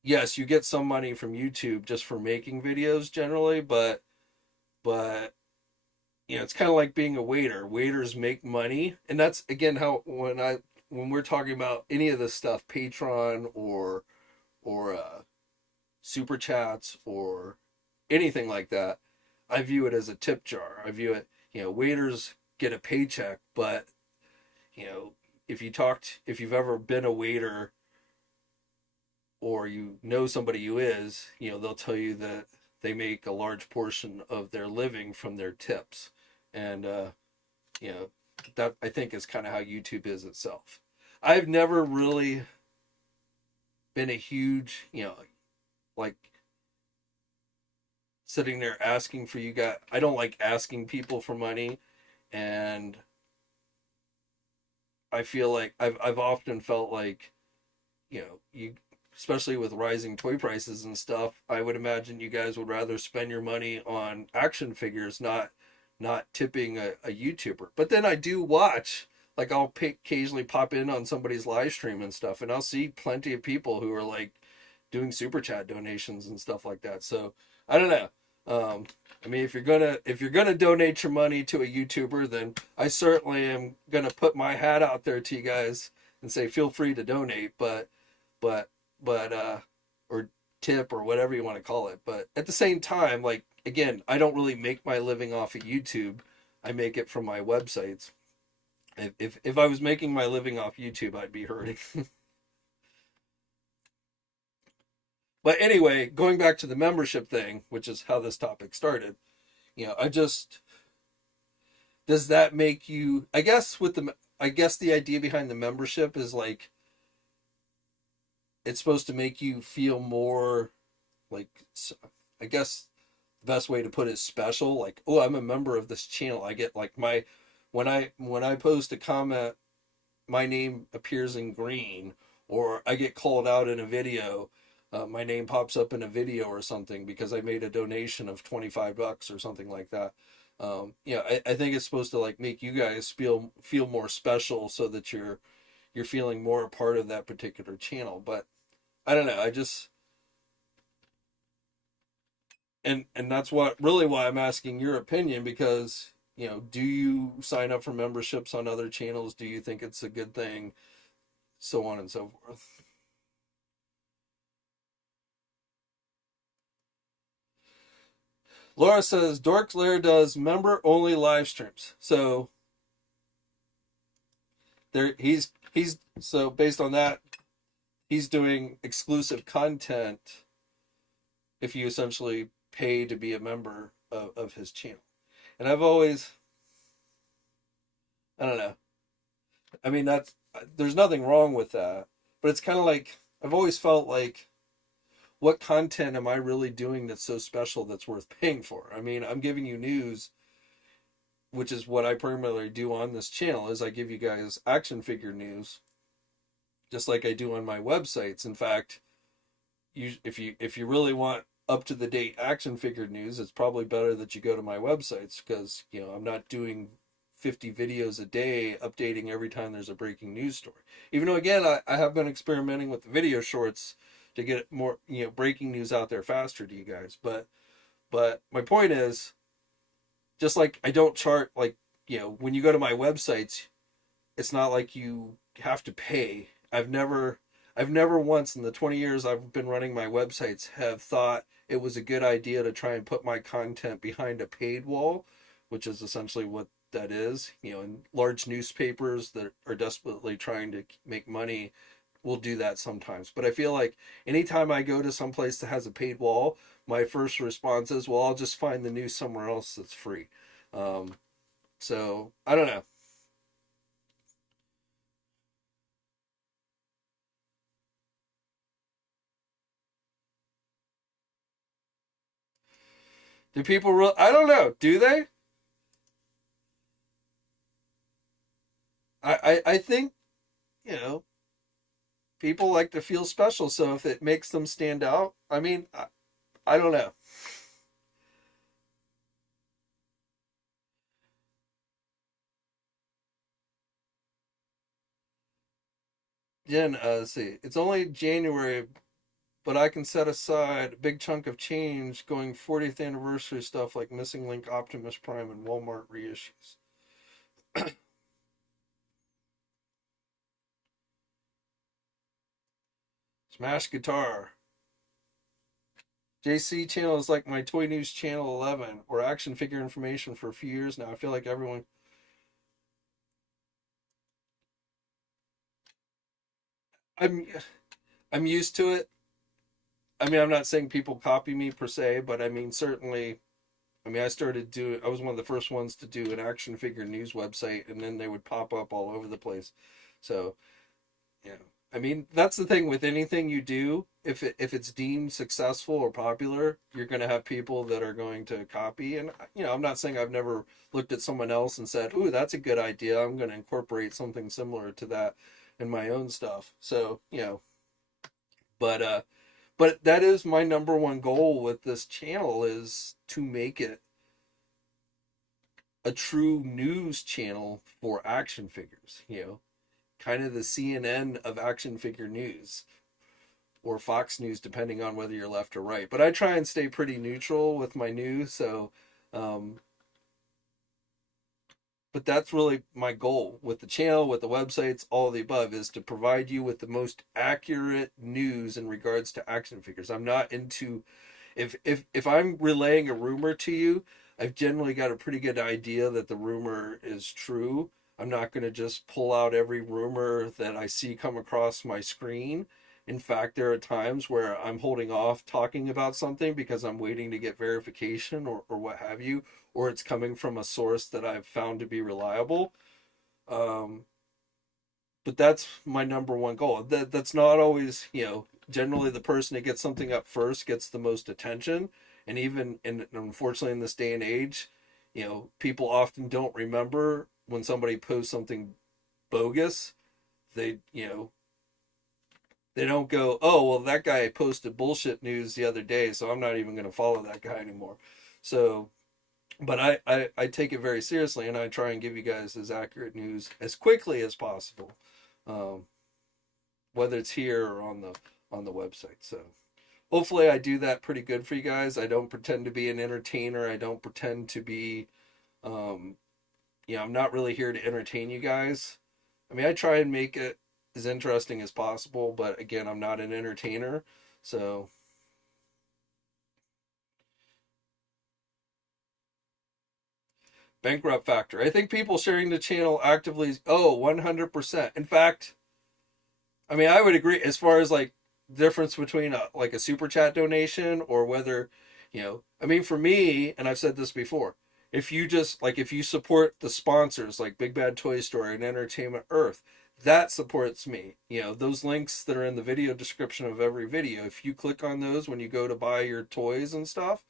yes, you get some money from YouTube just for making videos generally, but it's kind of like being a waiter. Waiters make money, and that's again how when we're talking about any of this stuff, Patreon or super chats or anything like that, I view it as a tip jar. I view it, waiters get a paycheck, but if you've ever been a waiter or somebody who is, they'll tell you that they make a large portion of their living from their tips. And that I think is kind of how YouTube is itself. I've never really been a huge, like sitting there asking for you guys. I don't like asking people for money, and I feel like I've often felt like, you, especially with rising toy prices and stuff, I would imagine you guys would rather spend your money on action figures, not tipping a YouTuber. But then I do watch, like I'll occasionally pop in on somebody's live stream and stuff, and I'll see plenty of people who are like doing super chat donations and stuff like that. So I don't know. Um, I mean, if you're gonna donate your money to a YouTuber, then I certainly am gonna put my hat out there to you guys and say feel free to donate, but but or tip or whatever you want to call it. But at the same time, like again, I don't really make my living off of YouTube. I make it from my websites. If I was making my living off YouTube, I'd be hurting. But anyway, going back to the membership thing, which is how this topic started, I just does that make you? I guess the idea behind the membership is like it's supposed to make you feel more like I guess the best way to put it is special. Like, oh, I'm a member of this channel. I get like my when I post a comment, my name appears in green, or I get called out in a video. My name pops up in a video or something because I made a donation of $25 or something like that. I think it's supposed to like make you guys feel more special so that you're feeling more a part of that particular channel. But I don't know. I just and that's why I'm asking your opinion because do you sign up for memberships on other channels? Do you think it's a good thing? So on and so forth. Laura says Dork Lair does member only live streams. So there he's so based on that, he's doing exclusive content if you essentially pay to be a member of his channel. And I've always I don't know. I mean that's there's nothing wrong with that. But it's kind of like I've always felt like what content am I really doing that's so special that's worth paying for? I mean, I'm giving you news, which is what I primarily do on this channel is I give you guys action figure news just like I do on my websites. In fact, if you really want up to the date action figure news, it's probably better that you go to my websites because I'm not doing 50 videos a day updating every time there's a breaking news story. Even though again I have been experimenting with the video shorts to get more breaking news out there faster to you guys. But my point is just like I don't chart like when you go to my websites, it's not like you have to pay. I've never once in the 20 years I've been running my websites have thought it was a good idea to try and put my content behind a paid wall, which is essentially what that is. And large newspapers that are desperately trying to make money will do that sometimes. But I feel like anytime I go to some place that has a paid wall, my first response is, well, I'll just find the news somewhere else that's free. Um, so I don't know. Do people real? I don't know. Do they? I think you know people like to feel special. So if it makes them stand out, I mean, I don't know. Jen, let's see. It's only January, but I can set aside a big chunk of change going 40th anniversary stuff like Missing Link, Optimus Prime, and Walmart reissues. Smash Guitar. JC channel is like my Toy News Channel 11 or action figure information for a few years now. I feel like everyone. I'm I'm used to it. I mean, I'm not saying people copy me per se, but I mean certainly. I mean, I was one of the first ones to do an action figure news website, and then they would pop up all over the place. So yeah, I mean that's the thing with anything you do. If it's deemed successful or popular, you're going to have people that are going to copy. And I'm not saying I've never looked at someone else and said, "Ooh, that's a good idea. I'm going to incorporate something similar to that in my own stuff." So but but that is my number one goal with this channel is to make it a true news channel for action figures. Kind of the CNN of action figure news or Fox News, depending on whether you're left or right. But I try and stay pretty neutral with my news. So, but that's really my goal with the channel, with the websites, all of the above, is to provide you with the most accurate news in regards to action figures. I'm not into, if I'm relaying a rumor to you, I've generally got a pretty good idea that the rumor is true. I'm not going to just pull out every rumor that I see come across my screen. In fact, there are times where I'm holding off talking about something because I'm waiting to get verification or what have you, or it's coming from a source that I've found to be reliable. Um, but that's my number one goal. That's not always, generally the person that gets something up first gets the most attention. And even unfortunately in this day and age, people often don't remember when somebody posts something bogus. They, they don't go, oh, well, that guy posted bullshit news the other day, so I'm not even going to follow that guy anymore. So, but I take it very seriously, and I try and give you guys as accurate news as quickly as possible, whether it's here or on the website. So hopefully I do that pretty good for you guys. I don't pretend to be an entertainer. I don't pretend to be, I'm not really here to entertain you guys. I mean, I try and make it as interesting as possible, but again, I'm not an entertainer. So bankrupt factor. I think people sharing the channel actively, 100%. In fact, I mean, I would agree as far as like difference between like a super chat donation or whether, I mean, for me, and I've said this before, if you just like, if you support the sponsors like Big Bad Toy Store and Entertainment Earth, that supports me. Those links that are in the video description of every video, if you click on those when you go to buy your toys and stuff,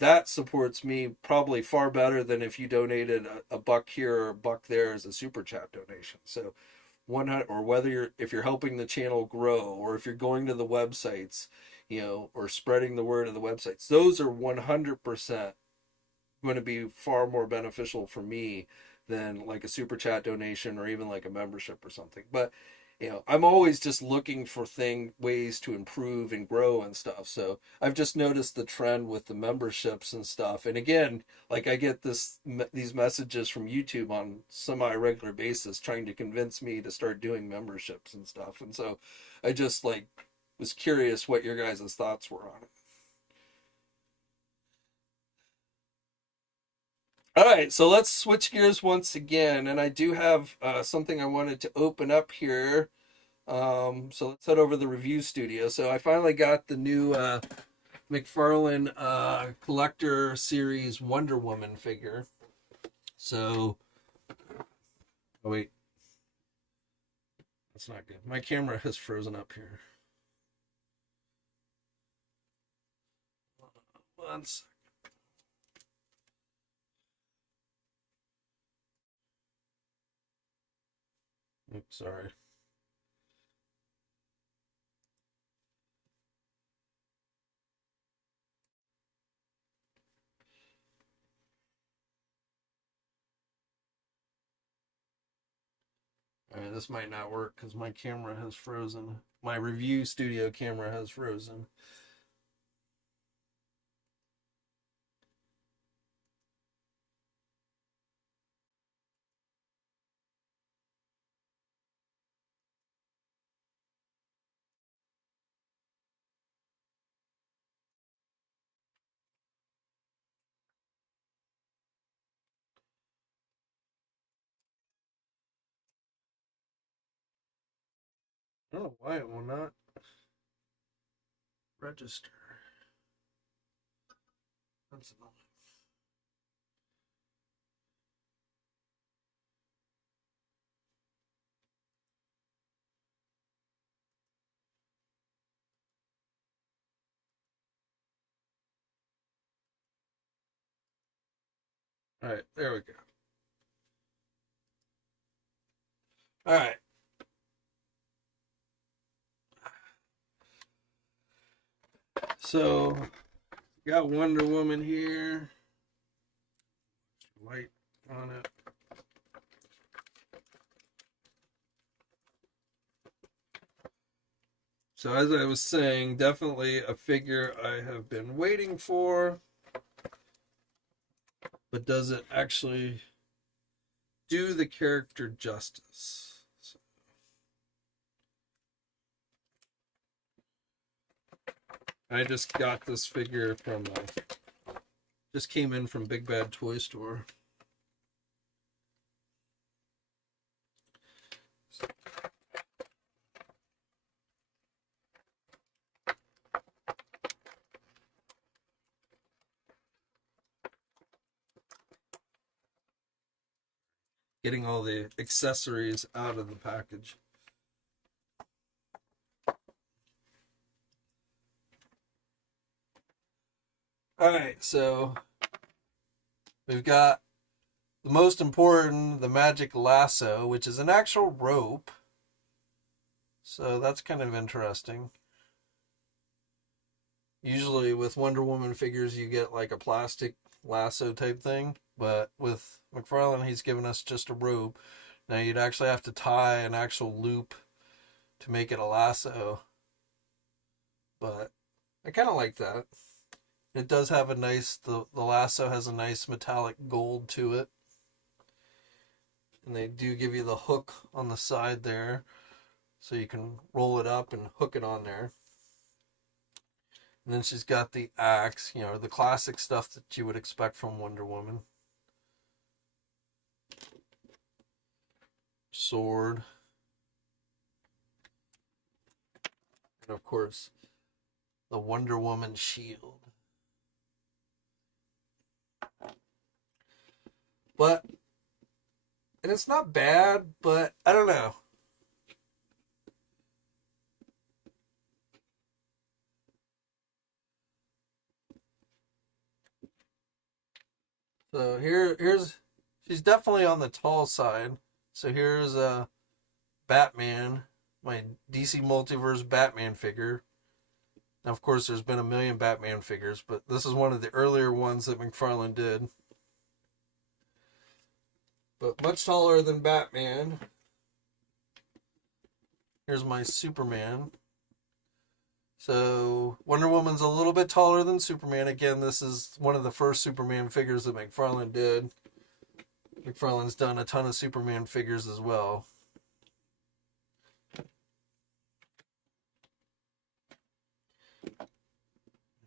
that supports me probably far better than if you donated a buck here or a buck there as a super chat donation. So 100, or whether if you're helping the channel grow, or if you're going to the websites, or spreading the word of the websites, those are 100% going to be far more beneficial for me than like a super chat donation or even like a membership or something. But I'm always just looking for ways to improve and grow and stuff. So I've just noticed the trend with the memberships and stuff. And again, like I get these messages from YouTube on semi-regular basis trying to convince me to start doing memberships and stuff. And so I just like was curious what your guys' thoughts were on it. All right, so let's switch gears once again, and I do have something I wanted to open up here. So let's head over to the review studio. So I finally got the new McFarlane Collector Series Wonder Woman figure. So, oh wait, that's not good. My camera has frozen up here. One second. Oops, sorry. All right, this might not work because my camera has frozen. My review studio camera has frozen. I don't know why it will not register. That's annoying. All right, there we go. All right. So, got Wonder Woman here. Light on it. So as I was saying, definitely a figure I have been waiting for, but does it actually do the character justice? So, I just got this figure from, just came in from Big Bad Toy Store. Getting all the accessories out of the package. Alright, so we've got the most important, the magic lasso, which is an actual rope. So that's kind of interesting. Usually with Wonder Woman figures, you get like a plastic lasso type thing. But with McFarlane, he's given us just a rope. Now you'd actually have to tie an actual loop to make it a lasso. But I kind of like that. It does have a nice, the lasso has a nice metallic gold to it. And they do give you the hook on the side there, so you can roll it up and hook it on there. And then she's got the axe, you know, the classic stuff that you would expect from Wonder Woman. Sword. And of course, the Wonder Woman shield. But, and it's not bad, but I don't know. So here's, she's definitely on the tall side. So here's a Batman, my DC Multiverse Batman figure. Now, of course, there's been a million Batman figures, but this is one of the earlier ones that McFarlane did. But much taller than Batman. Here's my Superman. So Wonder Woman's a little bit taller than Superman. Again, this is one of the first Superman figures that McFarlane did. McFarlane's done a ton of Superman figures as well.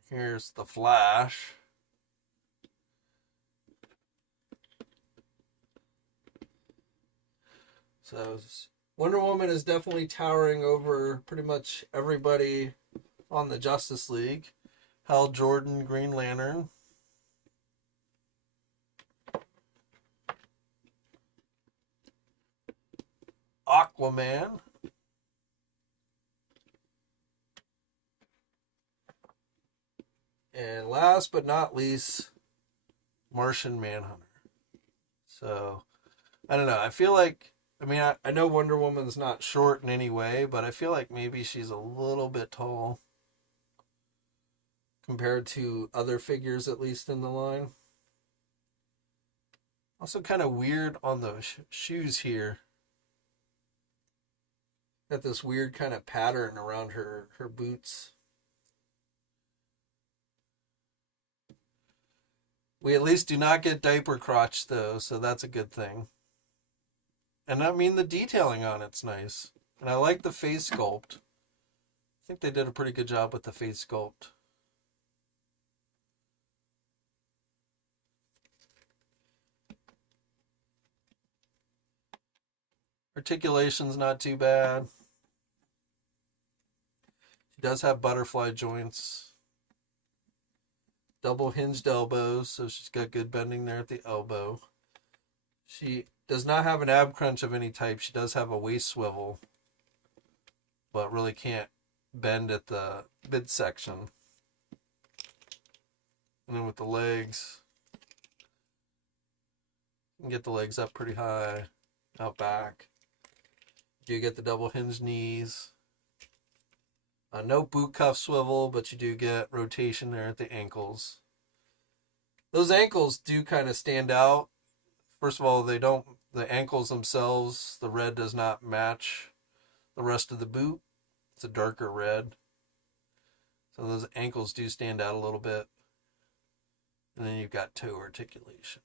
Here's the Flash. So Wonder Woman is definitely towering over pretty much everybody on the Justice League. Hal Jordan, Green Lantern. Aquaman. And last but not least, Martian Manhunter. So, I don't know. I feel like, I mean, I know Wonder Woman's not short in any way, but I feel like maybe she's a little bit tall compared to other figures, at least in the line. Also kind of weird on the shoes here. Got this weird kind of pattern around her boots. We at least do not get diaper crotch though, so that's a good thing. And I mean, the detailing on it's nice. And I like the face sculpt. I think they did a pretty good job with the face sculpt. Articulation's not too bad. She does have butterfly joints. Double hinged elbows, so she's got good bending there at the elbow. She does not have an ab crunch of any type. She does have a waist swivel, but really can't bend at the midsection. And then with the legs, you can get the legs up pretty high, out back. You get the double hinged knees. No boot cuff swivel, but you do get rotation there at the ankles. Those ankles do kind of stand out. First of all, the ankles themselves, the red does not match the rest of the boot. It's a darker red. So those ankles do stand out a little bit. And then you've got toe articulation.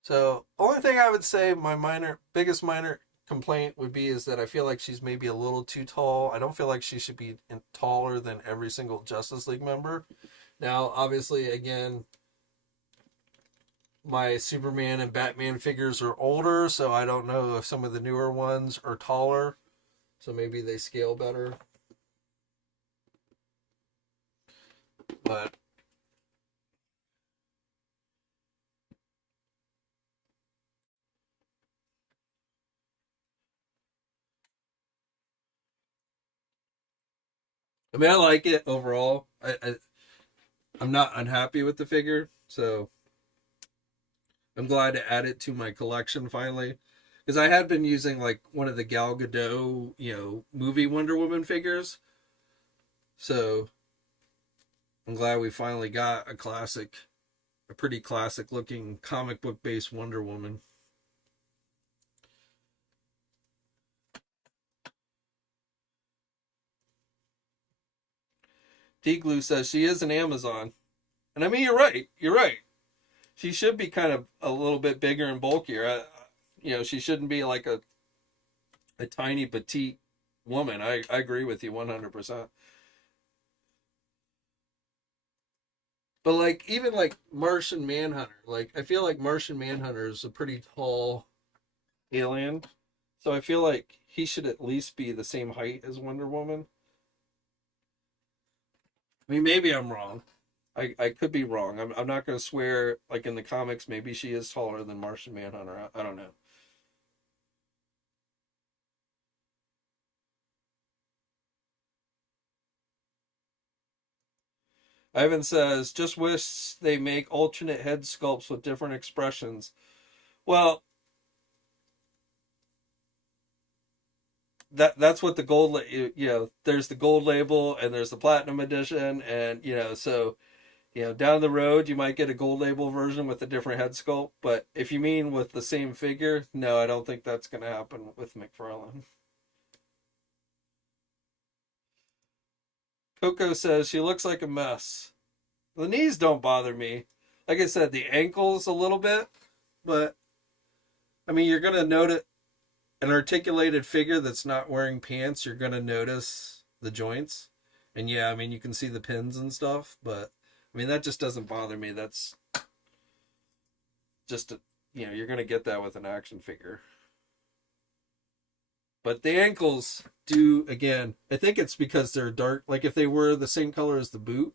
So only thing I would say my biggest minor complaint would be is that I feel like she's maybe a little too tall. I don't feel like she should be taller than every single Justice League member. Now, obviously, again, my Superman and Batman figures are older, so I don't know if some of the newer ones are taller. So maybe they scale better. But I mean, I like it overall. I'm not unhappy with the figure, so I'm glad to add it to my collection finally. Because I had been using like one of the Gal Gadot, movie Wonder Woman figures. So I'm glad we finally got a pretty classic looking comic book based Wonder Woman. D-Glue says she is an Amazon. And I mean, you're right. You're right. She should be kind of a little bit bigger and bulkier. She shouldn't be like a tiny petite woman. I agree with you 100%. But like even like Martian Manhunter, like I feel like Martian Manhunter is a pretty tall alien. So I feel like he should at least be the same height as Wonder Woman. I mean, maybe I'm wrong. I could be wrong. I'm not going to swear, like in the comics, maybe she is taller than Martian Manhunter. I don't know. Ivan says, just wish they make alternate head sculpts with different expressions. Well, that's what the there's the gold label and there's the platinum edition, and so down the road you might get a gold label version with a different head sculpt, but if you mean with the same figure, no, I don't think that's going to happen with McFarlane. Coco says she looks like a mess. The knees don't bother me. Like I said, the ankles a little bit, but I mean, you're going to notice an articulated figure that's not wearing pants, you're going to notice the joints. And yeah, I mean, you can see the pins and stuff, but I mean, that just doesn't bother me. That's just, you're going to get that with an action figure. But the ankles do, again, I think it's because they're dark. Like if they were the same color as the boot,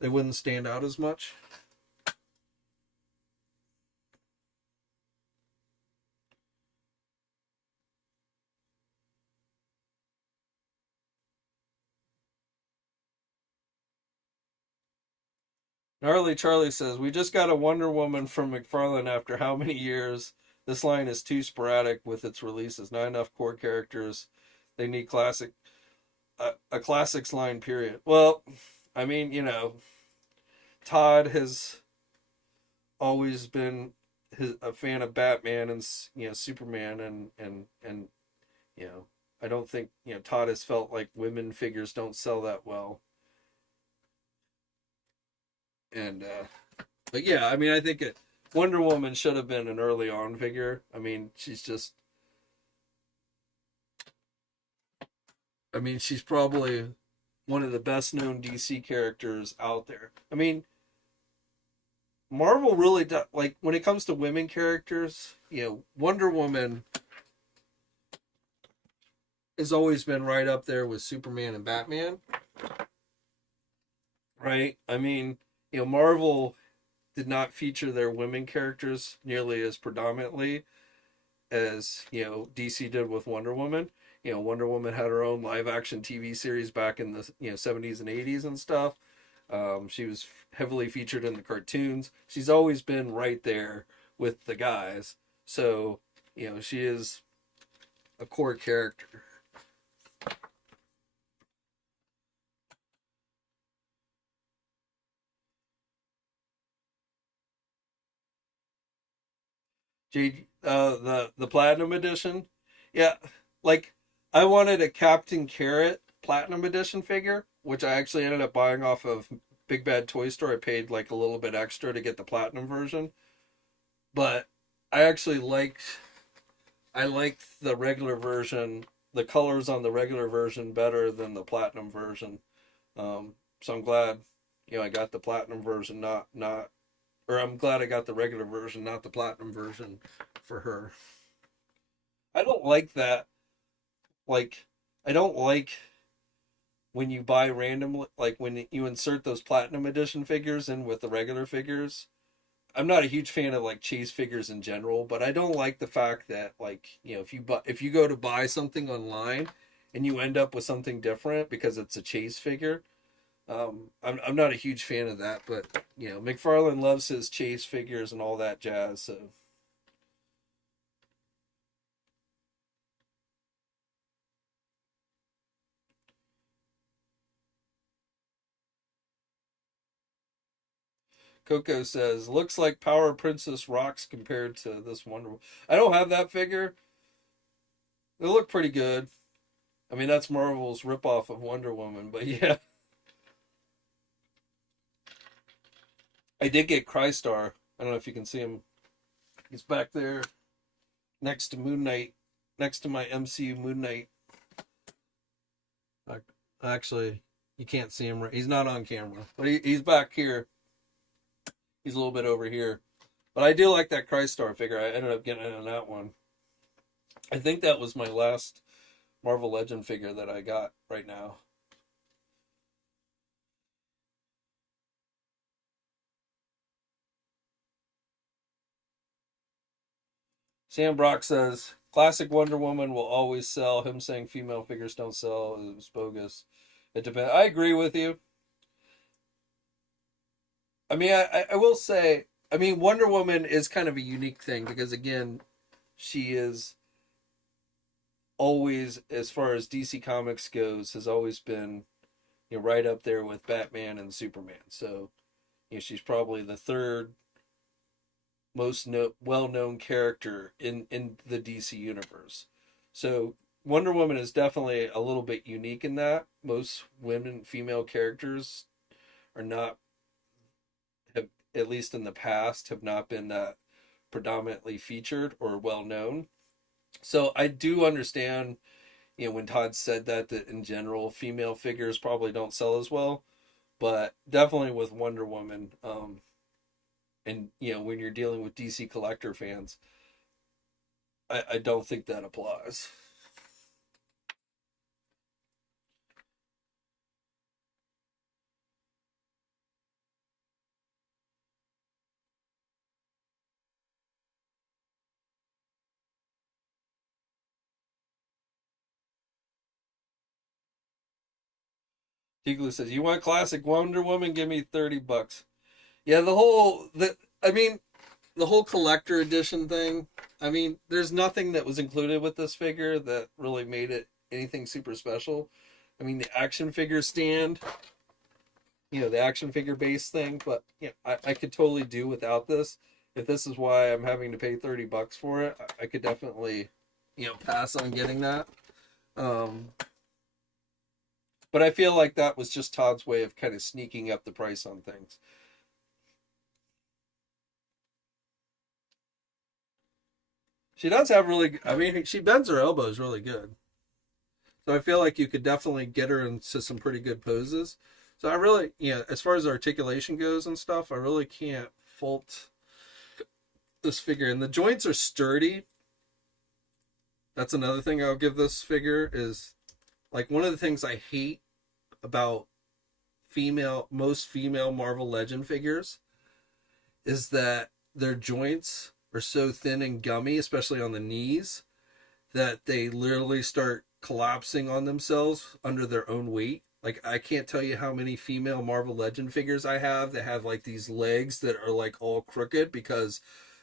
they wouldn't stand out as much. Gnarly Charlie says, we just got a Wonder Woman from McFarlane after how many years? This line is too sporadic with its releases. Not enough core characters. They need a classics line, period. Well, I mean, Todd has always been a fan of Batman and Superman and I don't think Todd has felt like women figures don't sell that well. And but yeah, I mean, I think Wonder Woman should have been an early on figure. I mean, she's probably one of the best known DC characters out there. I mean, Marvel really does, like when it comes to women characters, Wonder Woman has always been right up there with Superman and Batman. Right? I mean, Marvel did not feature their women characters nearly as predominantly as DC did with Wonder Woman. Wonder Woman had her own live action TV series back in the 70s and 80s and stuff. She was heavily featured in the cartoons. She's always been right there with the guys. So, she is a core character. The platinum edition. Yeah, like I wanted a Captain Carrot platinum edition figure, which I actually ended up buying off of Big Bad Toy Store. I paid like a little bit extra to get the platinum version, but I actually liked the regular version, the colors on the regular version better than the platinum version. So I'm glad, I got the platinum version, or I'm glad I got the regular version, not the platinum version for her. I don't like that. Like, I don't like when you buy randomly, like when you insert those platinum edition figures in with the regular figures. I'm not a huge fan of like chase figures in general, but I don't like the fact that like, if you go to buy something online and you end up with something different because it's a chase figure. I'm not a huge fan of that, but McFarlane loves his chase figures and all that jazz. So Coco says, looks like Power Princess rocks compared to this Wonder Woman. I don't have that figure. They look pretty good. I mean, that's Marvel's ripoff of Wonder Woman, but yeah. I did get Crystar. I don't know if you can see him. He's back there next to Moon Knight, next to my MCU Moon Knight. Actually, you can't see him. He's not on camera, but he's back here. He's a little bit over here. But I do like that Crystar figure. I ended up getting in on that one. I think that was my last Marvel Legend figure that I got right now. Sam Brock says, classic Wonder Woman will always sell. Him saying female figures don't sell is bogus. It depends. I agree with you. I mean, I will say, I mean, Wonder Woman is kind of a unique thing because, again, she is always, as far as DC Comics goes, has always been, right up there with Batman and Superman. So, she's probably the third most well-known character in the DC universe. So Wonder Woman is definitely a little bit unique in that most female characters are not, have, at least in the past, have not been that predominantly featured or well known. So I do understand, when Todd said that in general female figures probably don't sell as well, but definitely with Wonder Woman, and when you're dealing with DC collector fans, I don't think that applies. Tigley says, "You want classic Wonder Woman? Give me $30." Yeah, I mean, the whole collector edition thing. I mean, there's nothing that was included with this figure that really made it anything super special. I mean, the action figure stand, the action figure base thing, but I could totally do without this. If this is why I'm having to pay $30 for it, I could definitely, pass on getting that. Um, but I feel like that was just Todd's way of kind of sneaking up the price on things. She does have really, I mean, she bends her elbows really good. So I feel like you could definitely get her into some pretty good poses. So I really, as far as articulation goes and stuff, I really can't fault this figure. And the joints are sturdy. That's another thing I'll give this figure is like one of the things I hate about most female Marvel Legend figures is that their joints are so thin and gummy, especially on the knees, that they literally start collapsing on themselves under their own weight. Like I can't tell you how many female Marvel Legend figures I have that have like these legs that are like all crooked because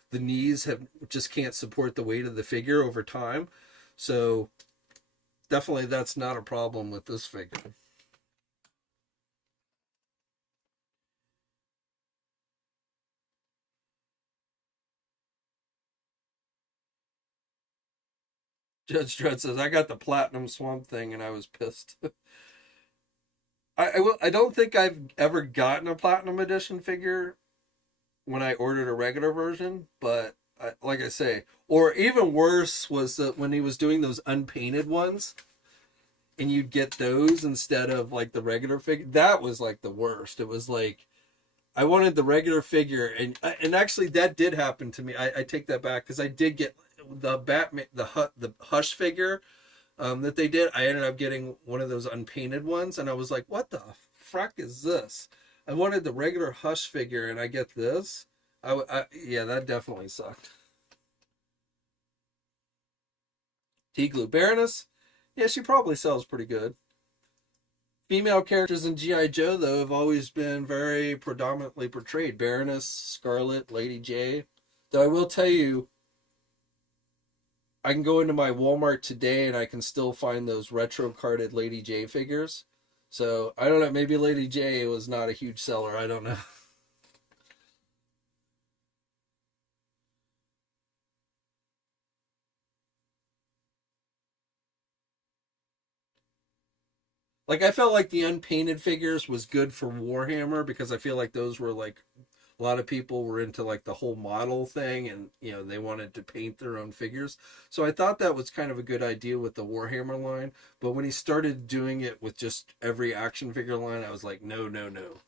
the knees have just can't support the weight of the figure over time. So definitely that's not a problem with this figure. Judge Dredd says, I got the platinum Swamp Thing and I was pissed. I don't think I've ever gotten a platinum edition figure when I ordered a regular version, but like I say, or even worse was that when he was doing those unpainted ones and you'd get those instead of like the regular figure. That was like the worst. It was like I wanted the regular figure, and actually that did happen to me. I take that back because I did get the Batman, the Hush figure that they did. I ended up getting one of those unpainted ones, and I was like, "What the frack is this?" I wanted the regular Hush figure, and I get this. Yeah, that definitely sucked. T-Glue Baroness, yeah, she probably sells pretty good. Female characters in G.I. Joe, though, have always been very predominantly portrayed. Baroness, Scarlet, Lady J. Though I will tell you, I can go into my Walmart today and I can still find those retro carded Lady J figures. So I don't know. Maybe Lady J was not a huge seller. I don't know. Like I felt like the unpainted figures was good for Warhammer because I feel like those were like a lot of people were into like the whole model thing and they wanted to paint their own figures. So I thought that was kind of a good idea with the Warhammer line, but when he started doing it with just every action figure line, I was like, no, no, no.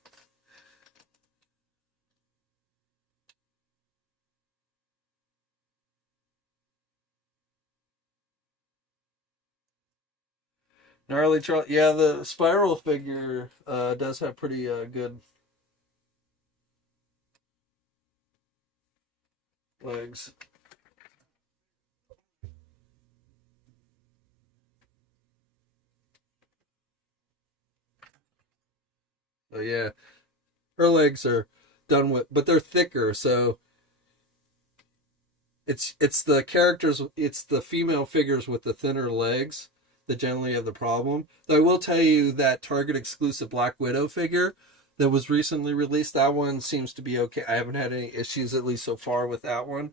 Gnarly Charlie, yeah, the Spiral figure does have pretty good legs. Oh yeah, her legs are done with, but they're thicker, so it's the characters, it's the female figures with the thinner legs that generally have the problem. Though I will tell you that Target exclusive Black Widow figure that was recently released, that one seems to be okay. I haven't had any issues at least so far with that one.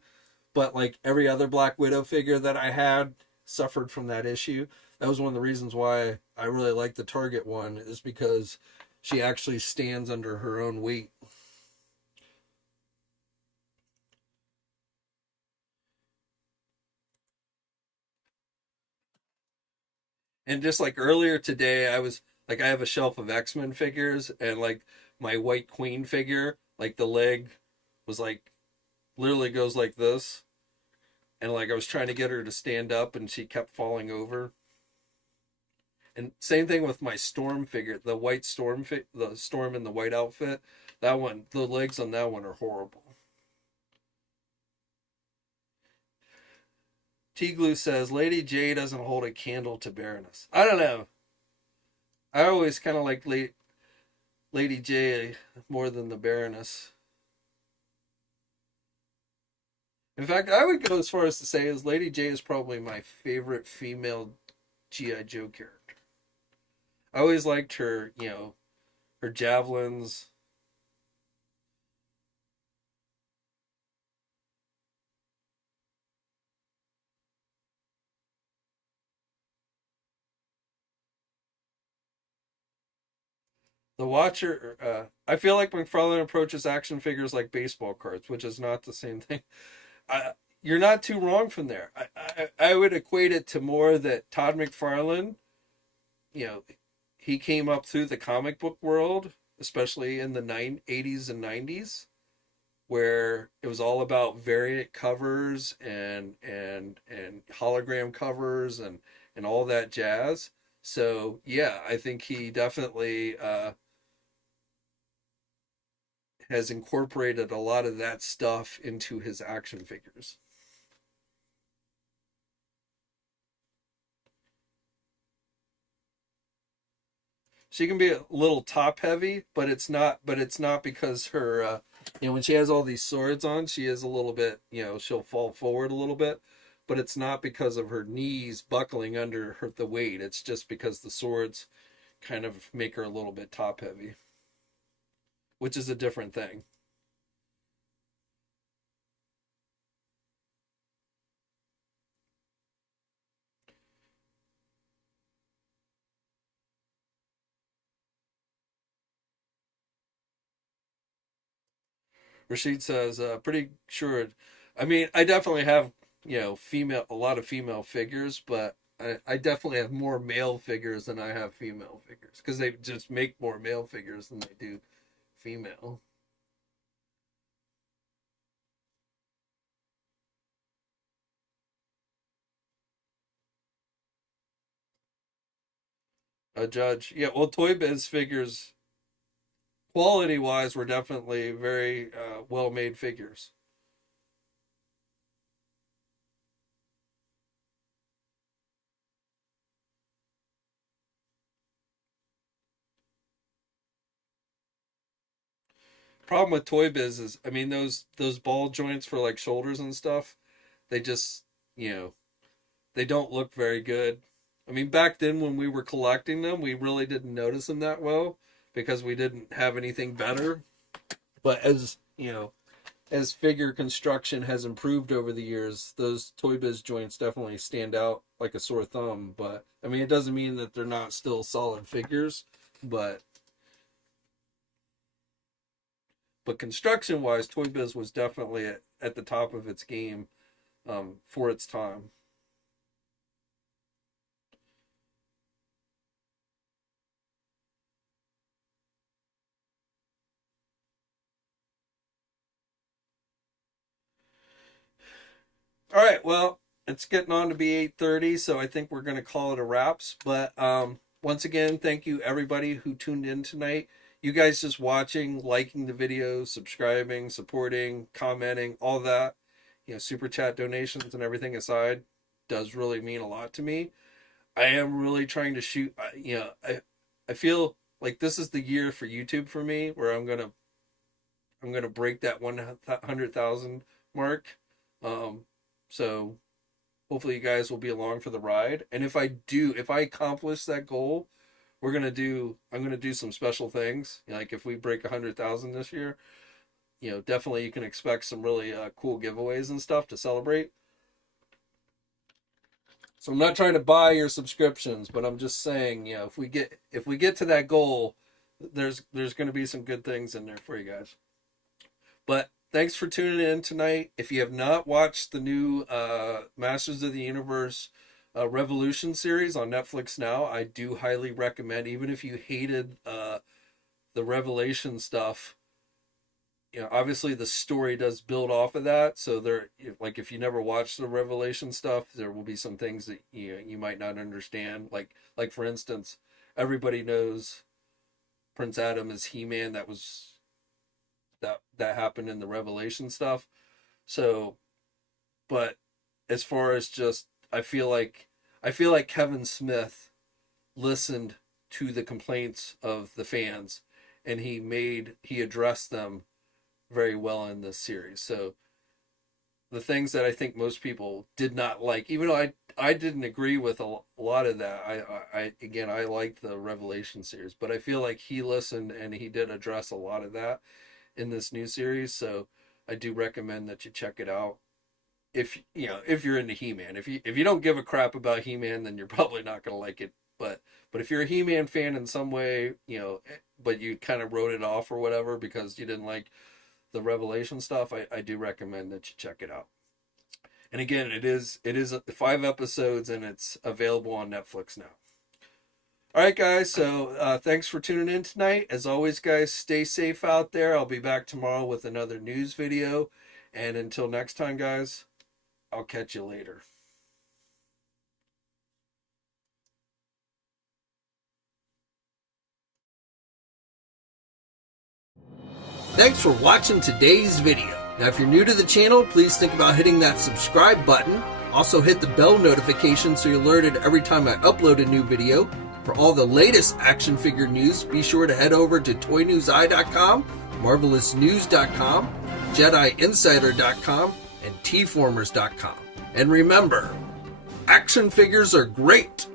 But like every other Black Widow figure that I had suffered from that issue. That was one of the reasons why I really like the Target one is because she actually stands under her own weight. And just like earlier today, I was like, I have a shelf of X-Men figures, and like my White Queen figure, like the leg was like literally goes like this, and like I was trying to get her to stand up, and she kept falling over. And same thing with my Storm figure, the white Storm, the Storm in the white outfit. That one, the legs on that one are horrible. T Glue says Lady J doesn't hold a candle to Baroness. I don't know. I always kind of like Lady J more than the Baroness. In fact, I would go as far as to say is Lady J is probably my favorite female GI Joe character. I always liked her, her javelins. The Watcher. I feel like McFarlane approaches action figures like baseball cards, which is not the same thing. You're not too wrong from there. I would equate it to more that Todd McFarlane, you know, he came up through the comic book world, especially in the 80s and 90s, where it was all about variant covers and hologram covers and all that jazz. So yeah, I think he definitely has incorporated a lot of that stuff into his action figures. She can be a little top heavy, but it's not. But it's not because her, when she has all these swords on, she is a little bit. She'll fall forward a little bit, but it's not because of her knees buckling under the weight. It's just because the swords kind of make her a little bit top heavy, which is a different thing. Rashid says, pretty sure. I mean, I definitely have, a lot of female figures, but I definitely have more male figures than I have female figures because they just make more male figures than they do female. A judge, yeah. Well, Toy Biz figures, quality wise, were definitely very well made figures. Problem with Toy Biz is, I mean, those ball joints for like shoulders and stuff, they just, you know, they don't look very good. I mean, back then when we were collecting them, we really didn't notice them that well because we didn't have anything better. But as as figure construction has improved over the years, those Toy Biz joints definitely stand out like a sore thumb. But I mean, it doesn't mean that they're not still solid figures. But construction wise, Toy Biz was definitely at the top of its game for its time. All right, well, it's getting on to be 8:30, so I think we're going to call it a wraps. But once again, thank you everybody who tuned in tonight. You guys just watching, liking the videos, subscribing, supporting, commenting, all that, super chat donations and everything aside, does really mean a lot to me. I am really trying to shoot, I feel like this is the year for YouTube for me where I'm gonna break that 100,000 mark. So hopefully you guys will be along for the ride. And if I accomplish that goal, I'm gonna do some special things. Like if we break 100,000 this year, definitely you can expect some really cool giveaways and stuff to celebrate. So I'm not trying to buy your subscriptions, but I'm just saying, if we get to that goal, there's going to be some good things in there for you guys. But thanks for tuning in tonight. If you have not watched the new Masters of the Universe Revolution series on Netflix now, I do highly recommend. Even if you hated the Revelation stuff, obviously the story does build off of that. So like if you never watched the Revelation stuff, there will be some things that you might not understand. Like for instance, everybody knows Prince Adam is He-Man. That happened in the Revelation stuff. So, but as far as just, I feel like Kevin Smith listened to the complaints of the fans, and he addressed them very well in this series. So the things that I think most people did not like, even though I didn't agree with a lot of that, I liked the Revelation series, but I feel like he listened and he did address a lot of that in this new series. So I do recommend that you check it out. If you're into He-Man, if you don't give a crap about He-Man, then you're probably not going to like it. But if you're a He-Man fan in some way, but you kind of wrote it off or whatever because you didn't like the Revelation stuff, I do recommend that you check it out. And again, it is 5 episodes and it's available on Netflix now. All right, guys. So thanks for tuning in tonight. As always, guys, stay safe out there. I'll be back tomorrow with another news video. And until next time, guys, I'll catch you later. Thanks for watching today's video. Now, if you're new to the channel, please think about hitting that subscribe button. Also hit the bell notification so you're alerted every time I upload a new video. For all the latest action figure news, be sure to head over to toynewseye.com, marvelousnews.com, JediInsider.com, and tformers.com. And remember, action figures are great,